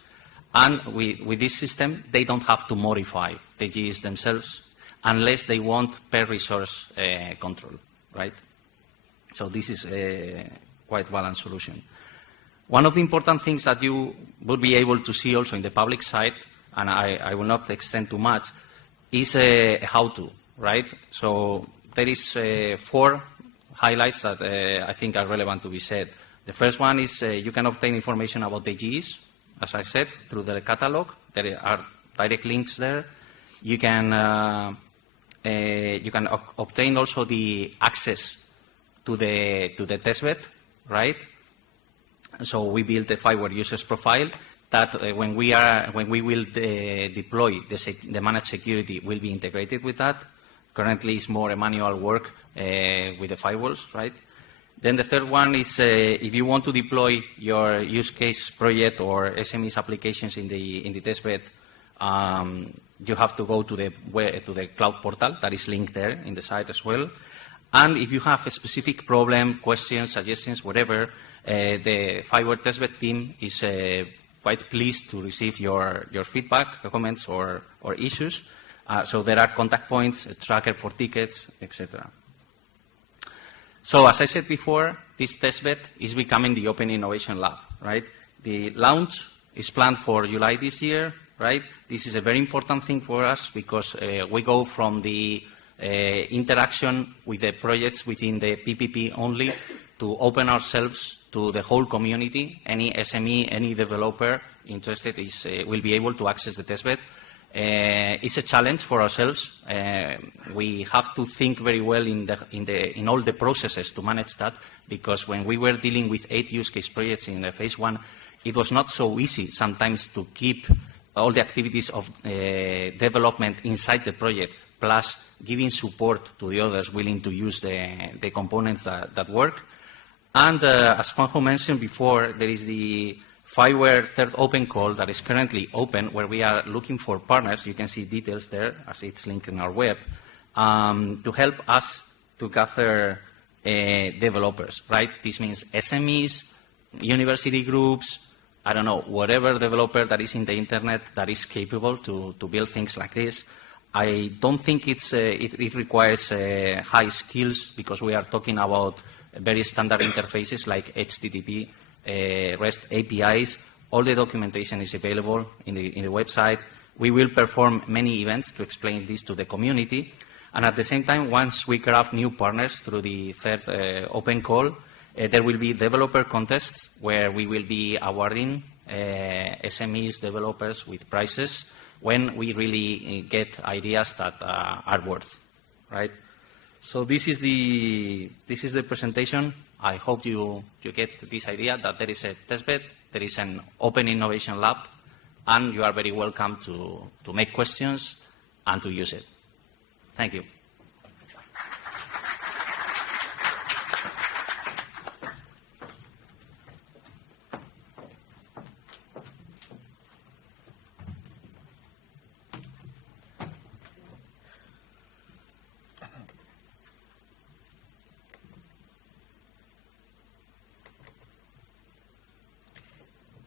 and with this system, they don't have to modify the GEs themselves unless they want per resource control, right? So this is a quite balanced solution. One of the important things that you would be able to see also in the public side, and I will not extend too much, is a how-to, right? So there is 4 highlights that I think are relevant to be said. The first one is you can obtain information about the GEs, as I said, through the catalog. There are direct links there. You can you can obtain also the access to the testbed, right? So we built a FI-WARE users profile that when we will deploy the managed security will be integrated with that. Currently, it's more a manual work with the firewalls, right? Then the third one is if you want to deploy your use case project or SMEs applications in the testbed, you have to go to the cloud portal that is linked there in the site as well. And if you have a specific problem, questions, suggestions, whatever, the FI-WARE testbed team is quite pleased to receive your feedback, comments, or issues. So there are contact points, a tracker for tickets, etc. So as I said before, this testbed is becoming the Open Innovation Lab, right? The launch is planned for July this year, right? This is a very important thing for us because we go from the interaction with the projects within the PPP only to open ourselves to the whole community. Any SME, any developer interested will be able to access the testbed. It's a challenge for ourselves. We have to think very well in all the processes to manage that, because when we were dealing with 8 use case projects in the phase 1, it was not so easy sometimes to keep all the activities of development inside the project, plus giving support to the others willing to use the components that work. And as Juanjo mentioned before, there is the FI-WARE third open call that is currently open, where we are looking for partners. You can see details there as it's linked in our web, to help us to gather developers, right? This means SMEs, university groups, I don't know, whatever developer that is in the internet that is capable to build things like this. I don't think it requires high skills, because we are talking about very standard interfaces like HTTP, REST APIs. All the documentation is available in the website. We will perform many events to explain this to the community. And at the same time, once we grab new partners through the third open call, there will be developer contests where we will be awarding SMEs, developers with prizes when we really get ideas that are worth, right? So this is the presentation. I hope you get this idea that there is a testbed, there is an open innovation lab, and you are very welcome to make questions and to use it. Thank you.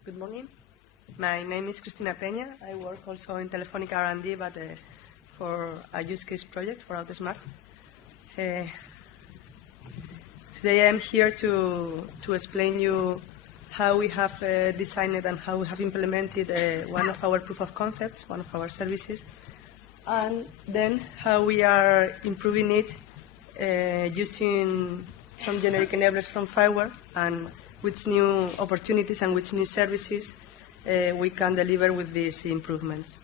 Good morning. My name is Cristina Peña. I work also in Telefónica R&D, but for a use case project for Outsmart. Today I am here to explain you how we have designed and how we have implemented one of our proof of concepts, one of our services, and then how we are improving it using some generic enablers from FI-WARE, and which new opportunities and which new services we can deliver with these improvements.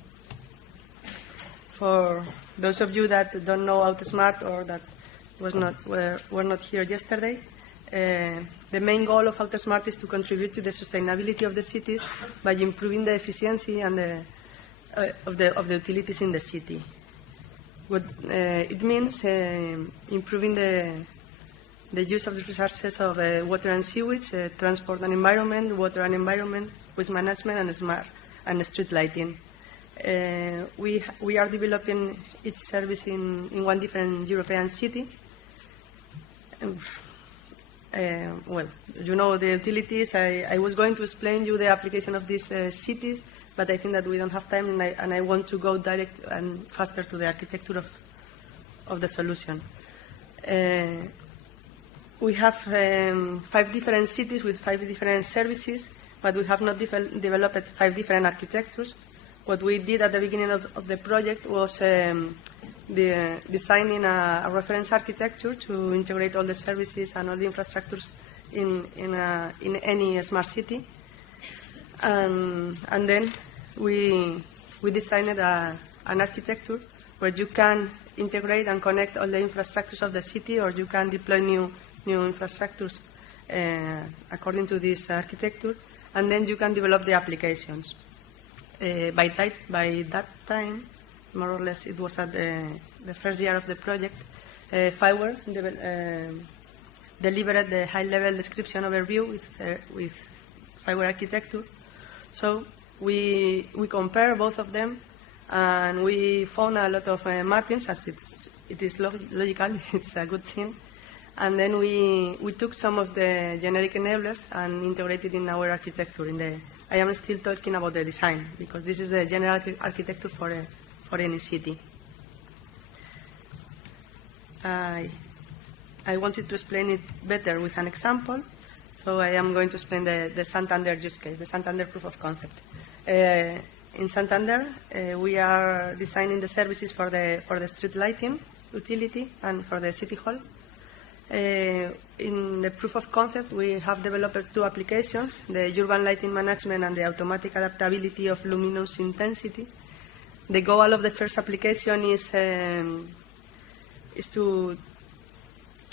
For those of you that don't know Outsmart or that were not here yesterday, the main goal of Outsmart is to contribute to the sustainability of the cities by improving the efficiency and of the utilities in the city. What it means improving the use of the resources of water and sewage, transport and environment, water and environment, waste management, and street lighting. We are developing each service in one different European city. Well, you know the utilities. I was going to explain you the application of these cities, but I think that we don't have time, and I want to go direct and faster to the architecture of the solution. We have 5 different cities with 5 different services, but we have not developed 5 different architectures. What we did at the beginning of the project was designing a reference architecture to integrate all the services and all the infrastructures in any smart city. And then we designed an architecture where you can integrate and connect all the infrastructures of the city, or you can deploy new infrastructures according to this architecture, and then you can develop the applications. By that time, more or less, it was at the first year of the project, FI-WARE delivered the high-level description overview with FI-WARE architecture. So we compare both of them, and we found a lot of mappings, as it is logical, it's a good thing. And then we took some of the generic enablers and integrated in our architecture. I am still talking about the design, because this is the general architecture for any city. I wanted to explain it better with an example, so I am going to explain the Santander use case, the Santander proof of concept. In Santander, we are designing the services for the street lighting utility and for the city hall. In the proof of concept, we have developed two applications, the urban lighting management and the automatic adaptability of luminous intensity. The goal of the first application is to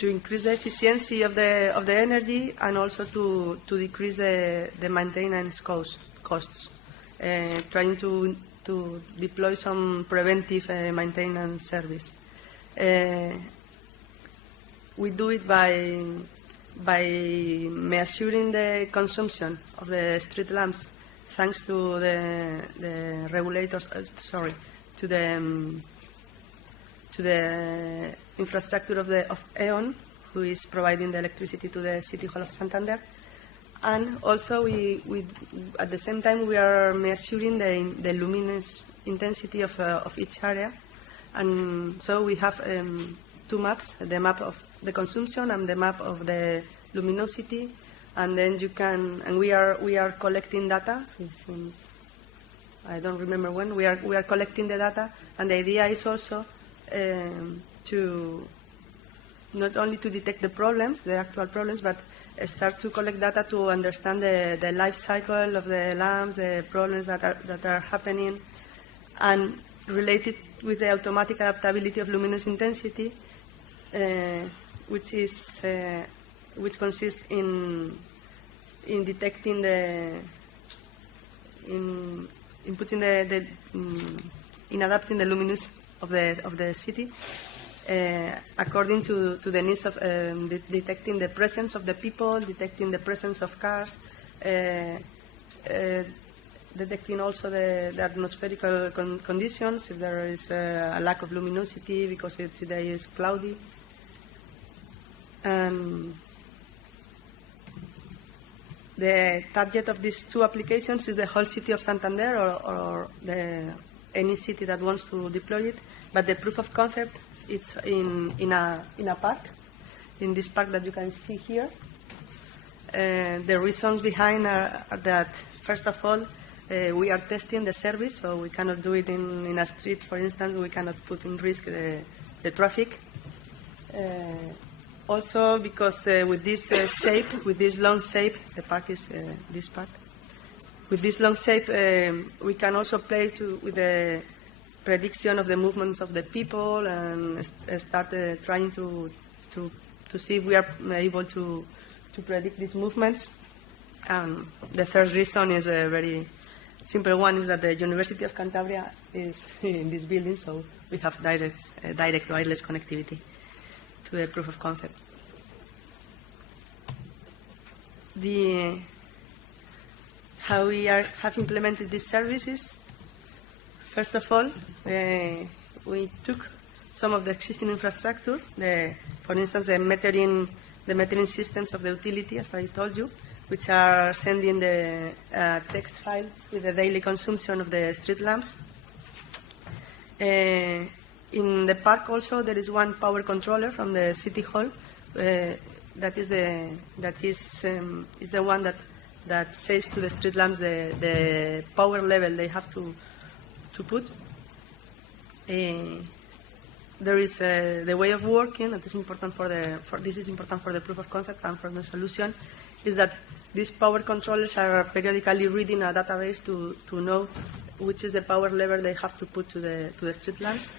increase the efficiency of the energy, and also to decrease the maintenance costs, trying to deploy some preventive maintenance service. We do it by measuring the consumption of the street lamps, thanks to the regulators. To the infrastructure of E.ON, who is providing the electricity to the City Hall of Santander. And also, at the same time, we are measuring the luminous intensity of each area. And so we have two maps, the map of the consumption and the map of the luminosity. And then we are collecting data. Since I don't remember when, we are collecting the data. And the idea is also to not only to detect the problems, the actual problems, but start to collect data to understand the life cycle of the lamps, the problems that are happening, and related with the automatic adaptability of luminous intensity, which consists in detecting in adapting the luminous of the city according to the needs of detecting the presence of the people, detecting the presence of cars, detecting also the atmospheric conditions, if there is a lack of luminosity because today is cloudy. The target of these two applications is the whole city of Santander, or any city that wants to deploy it. But the proof of concept, it's in a park, in this park that you can see here. The reasons behind are that, first of all, we are testing the service, so we cannot do it in a street, for instance. We cannot put in risk the traffic. Also, because with this shape, with this long shape, the park is this part. With this long shape, we can also play with the prediction of the movements of the people, and start trying to see if we are able to predict these movements. The third reason is a very simple one, is that the University of Cantabria is in this building, so we have direct wireless connectivity to the proof of concept. How we have implemented these services. First of all, we took some of the existing infrastructure, for instance, the metering systems of the utility, as I told you, which are sending the text file with the daily consumption of the street lamps. In the park also, there is one power controller from the city hall that is the one that says to the street lamps the power level they have to put. There is the way of working that is important this is important for the proof of concept and for the solution, is that these power controllers are periodically reading a database to know which is the power level they have to put to the street lamps.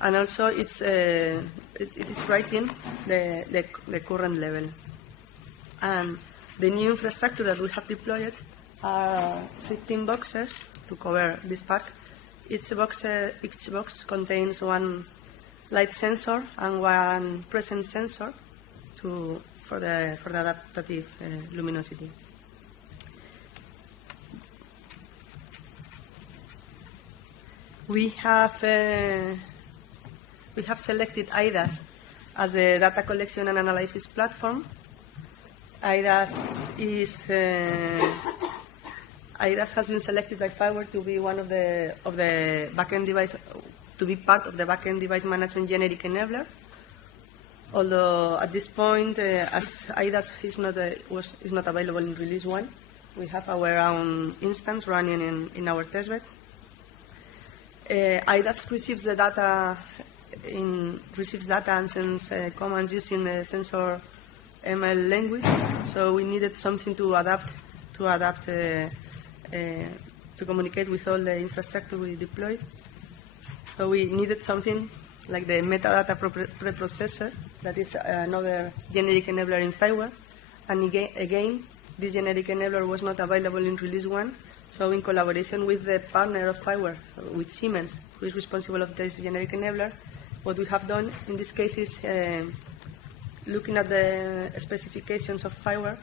and also it is writing the current level. And the new infrastructure that we have deployed are 15 boxes to cover this pack. Each box contains one light sensor and one presence sensor for the adaptive luminosity. We have selected IDAS as the data collection and analysis platform. IDAS has been selected by FI-WARE to be one of the backend device, to be part of the backend device management generic enabler. Although at this point, as IDAS is not available in release 1, we have our own instance running in our testbed. IDAS receives data and sends commands using the sensor ML language. So we needed something to adapt to communicate with all the infrastructure we deployed. So we needed something like the metadata preprocessor, that is another generic enabler in FI-WARE. And again, this generic enabler was not available in release 1. So in collaboration with the partner of FI-WARE, with Siemens, who is responsible of this generic enabler, what we have done in this case is looking at the specifications of FI-WARE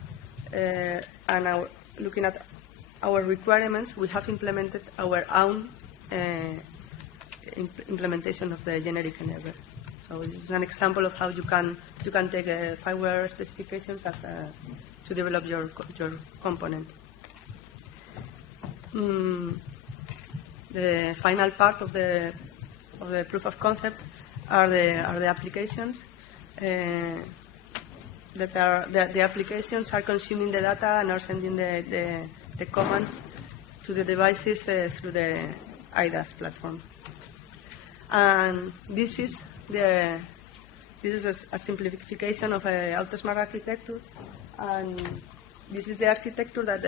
and looking at our requirements, we have implemented our own implementation of the generic enabler. So this is an example of how you can take FI-WARE specifications to develop your component. The final part of the proof of concept are the applications. The applications are consuming the data and are sending the commands to the devices through the IDAS platform. And this is a simplification of a Outsmart architecture, and this is the architecture that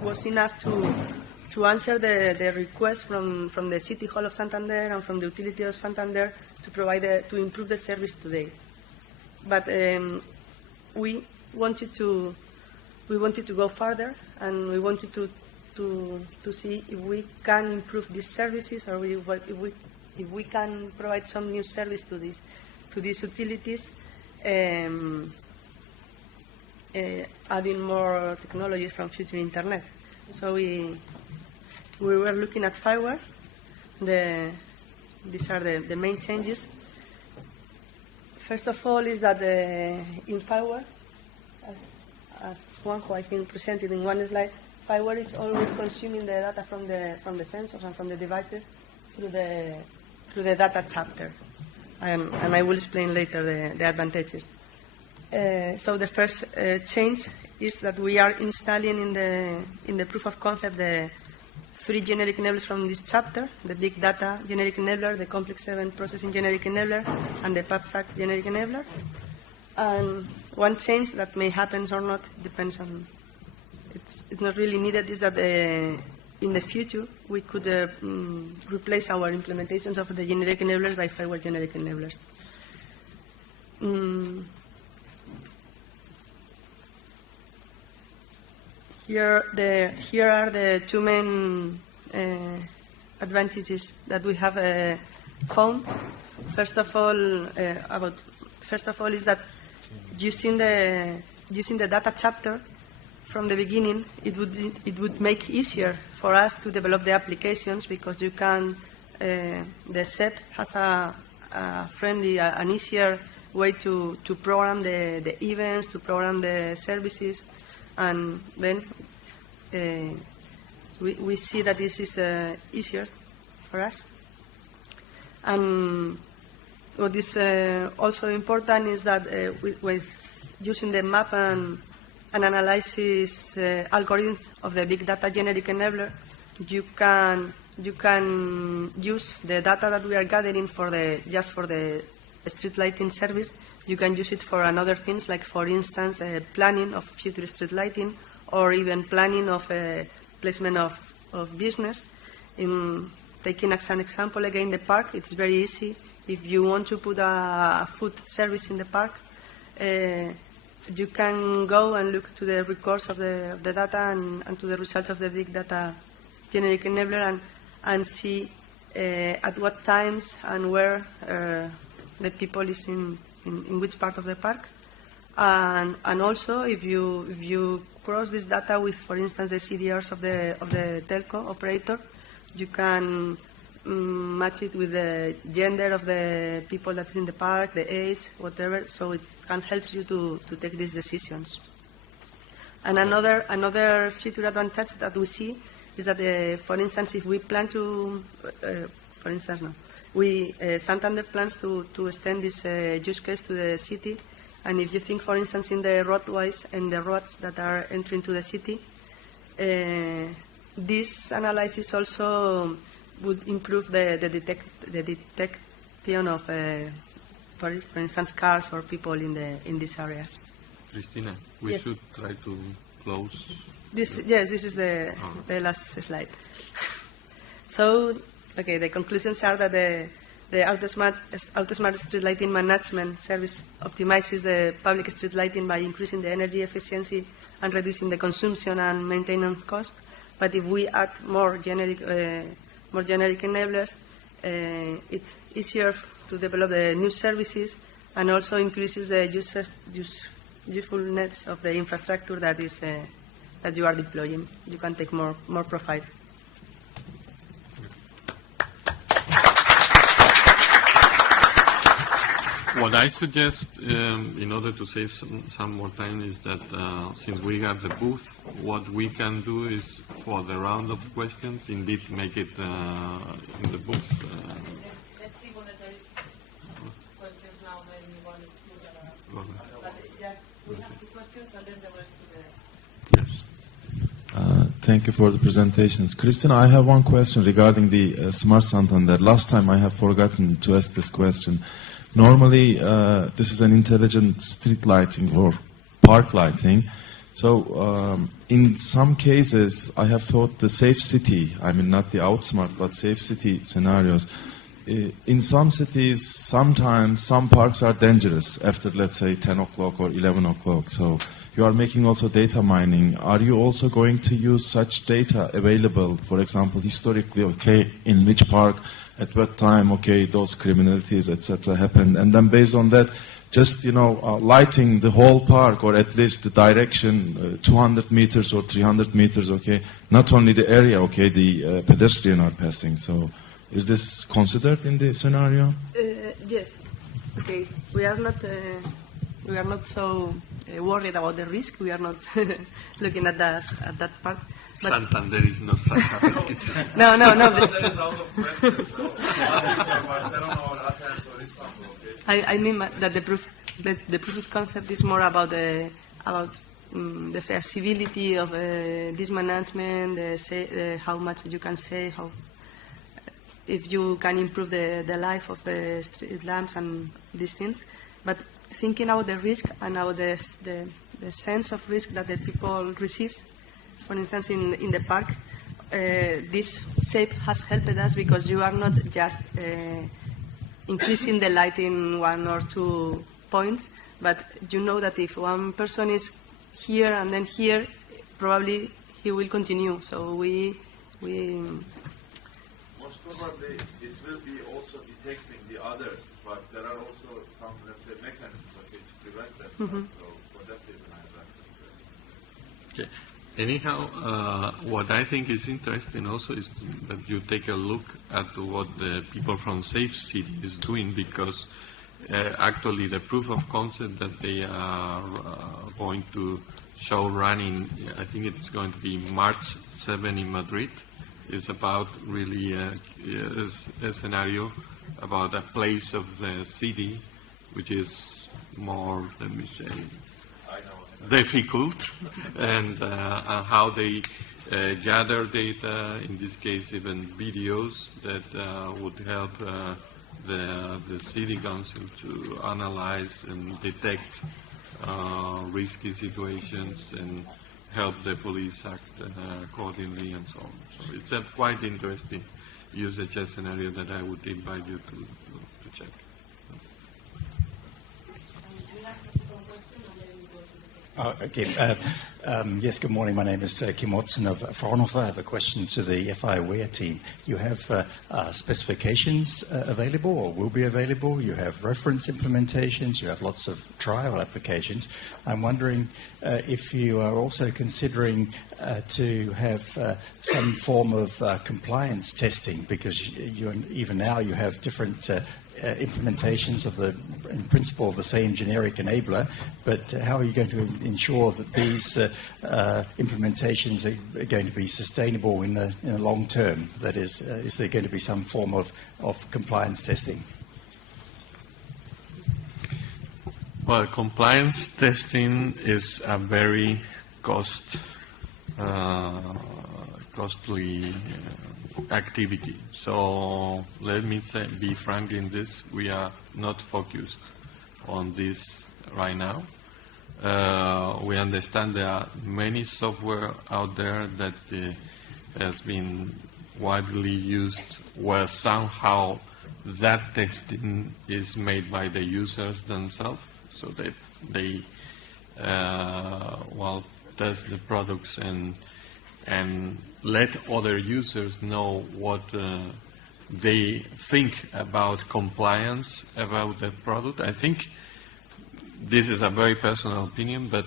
was enough to answer the request from the City Hall of Santander and from the Utility of Santander to improve the service today. But we wanted to go further, and we wanted to see if we can improve these services, or if we can provide some new service to these utilities, adding more technologies from future internet. So we were looking at FI-WARE. These are the main changes. First of all is that in FI-WARE, as Juanjo I think presented in one slide, FI-WARE is always consuming the data from the sensors and from the devices through the data chapter, and I will explain later the advantages. So the first change is that we are installing in the proof of concept the 3 generic enablers from this chapter: the big data generic enabler, the complex event processing generic enabler, and the PubSec generic enabler. And one change that may happen or not depends on, it's not really needed, is that in the future we could replace our implementations of the generic enablers by FI-WARE generic enablers. Here are the 2 main advantages that we have found. First of all is that using the data chapter from the beginning, it would make easier for us to develop the applications, because you can the SEP has a friendly, an easier way to program the events, to program the services. And then we see that this is easier for us. And what is also important is that with using the map and analysis algorithms of the big data generic enabler, you can use the data that we are gathering just for the street lighting service. You can use it for another things, like, for instance, planning of future street lighting, or even planning of placement of business. taking as an example again the park, it's very easy. If you want to put a food service in the park, you can go and look to the records of the data and to the results of the big data generic enabler and see at what times and where the people is in which part of the park. And also, if you cross this data with, for instance, the CDRs of the telco operator, you can match it with the gender of the people that is in the park, the age, whatever, so it can help you to take these decisions. And another future advantage that we see is that, for instance, if we plan to, Santander plans to extend this use case to the city, and if you think, for instance, in the roadways and the roads that are entering to the city, this analysis also would improve the detection of, for instance, cars or people in these areas. Cristina, we should try to close. This is the last slide. So, okay, the conclusions are that the Outsmart street lighting management service optimizes the public street lighting by increasing the energy efficiency and reducing the consumption and maintenance cost. But if we add more generic enablers, it's easier to develop the new services and also increases the usefulness of the infrastructure that you are deploying. You can take more profit. What I suggest, in order to save some more time, is that since we have the booth, what we can do is, for the round of questions, indeed make it in the booth. Let's see whether there is questions now. Then you want to do that. But we have 2 questions, and then the rest to the. Yes. Thank you for the presentations. Christina, I have one question regarding the Smart Santander. Last time I have forgotten to ask this question. Normally, this is an intelligent street lighting or park lighting. So, in some cases, I have thought the safe city, I mean not the Outsmart, but safe city scenarios. In some cities, sometimes some parks are dangerous after, let's say, 10 o'clock or 11 o'clock. So, you are making also data mining. Are you also going to use such data available, for example, historically, okay, in which park, at what time, okay, those criminalities, etc. happened, and then based on that, just, lighting the whole park, or at least the direction, 200 meters or 300 meters, okay, not only the area, okay, the pedestrian are passing. So, is this considered in the scenario? Yes. Okay. We are not so worried about the risk. We are not looking at that part. But Santander is not such a risk. No. Santander is out of question, so Barcelona or Athens or Istanbul. I mean that the proof of concept is more about the feasibility of this management, how much you can save, if you can improve the life of the street lamps and these things. But thinking about the risk and about the sense of risk that the people receives, for instance, in the park, this shape has helped us because you are not just increasing the light in 1 or 2 points, but you know that if one person is here and then here, probably he will continue. So we most probably it will be also detecting the others, but there are also some, let's say, mechanisms to prevent them. Mm-hmm. So for that reason, I have asked this question. Okay. Anyhow, what I think is interesting also is that you take a look at what the people from Safe City is doing, because actually the proof of concept that they are going to show running, I think it's going to be March 7 in Madrid, is about really a scenario about a place of the city which is more, let me say, difficult, and how they gather data, in this case even videos, that would help the city council to analyze and detect risky situations and help the police act accordingly and so on. So it's quite interesting. usage scenario that I would invite you to check. Okay. Yes, good morning. My name is Kim Watson of Fraunhofer. I have a question to the FI-WARE team. You have specifications available or will be available. You have reference implementations. You have lots of trial applications. I'm wondering if you are also considering to have some form of compliance testing, because even now you have different implementations of in principle, the same generic enabler, but how are you going to ensure that these implementations are going to be sustainable in the long term? That is there going to be some form of compliance testing? Well, compliance testing is a very costly activity. So let me be frank in this. We are not focused on this right now. We understand there are many software out there that has been widely used where somehow that testing is made by the users themselves, so that they test the products and let other users know what they think about compliance about the product. I think this is a very personal opinion, but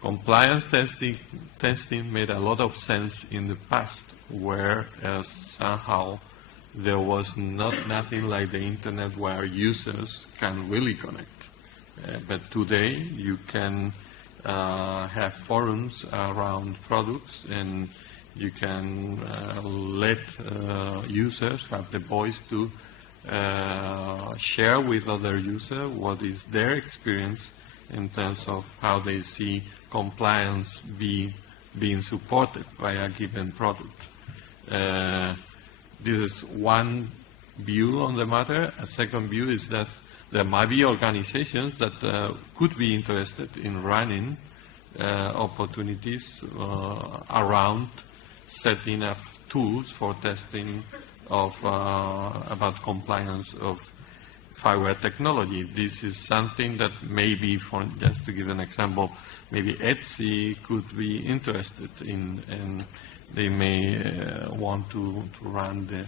compliance testing made a lot of sense in the past, where somehow there was nothing like the internet where users can really connect. But today you can have forums around products, and you can let users have the voice to share with other users what is their experience in terms of how they see compliance being supported by a given product. This is one view on the matter. A second view is that there might be organizations that could be interested in running opportunities around setting up tools for testing of about compliance of FI-WARE technology. This is something that maybe, for just to give an example, maybe Etsy could be interested in, and they may want to run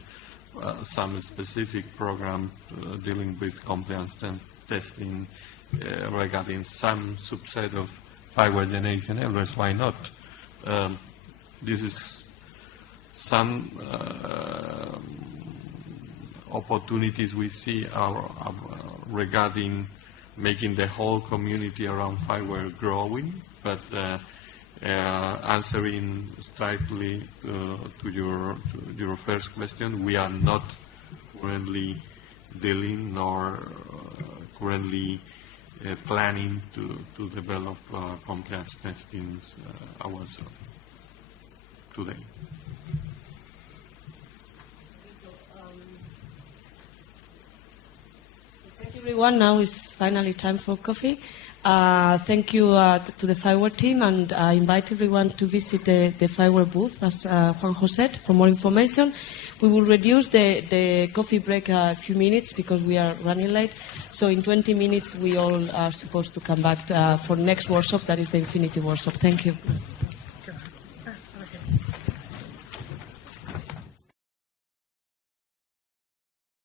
some specific program dealing with compliance testing regarding some subset of FI-WARE generation enablers. Why not? This is some opportunities we see are regarding making the whole community around FI-WARE growing, but answering strictly to your first question, we are not currently dealing nor currently planning to develop compliance testing ourselves today. Thank you, everyone. Now is finally time for coffee. Thank you to the FI-WARE team, and I invite everyone to visit the FI-WARE booth, as Juanjo said, for more information. We will reduce the coffee break a few minutes because we are running late. So in 20 minutes, we all are supposed to come back for next workshop, that is the Infinity workshop. Thank you.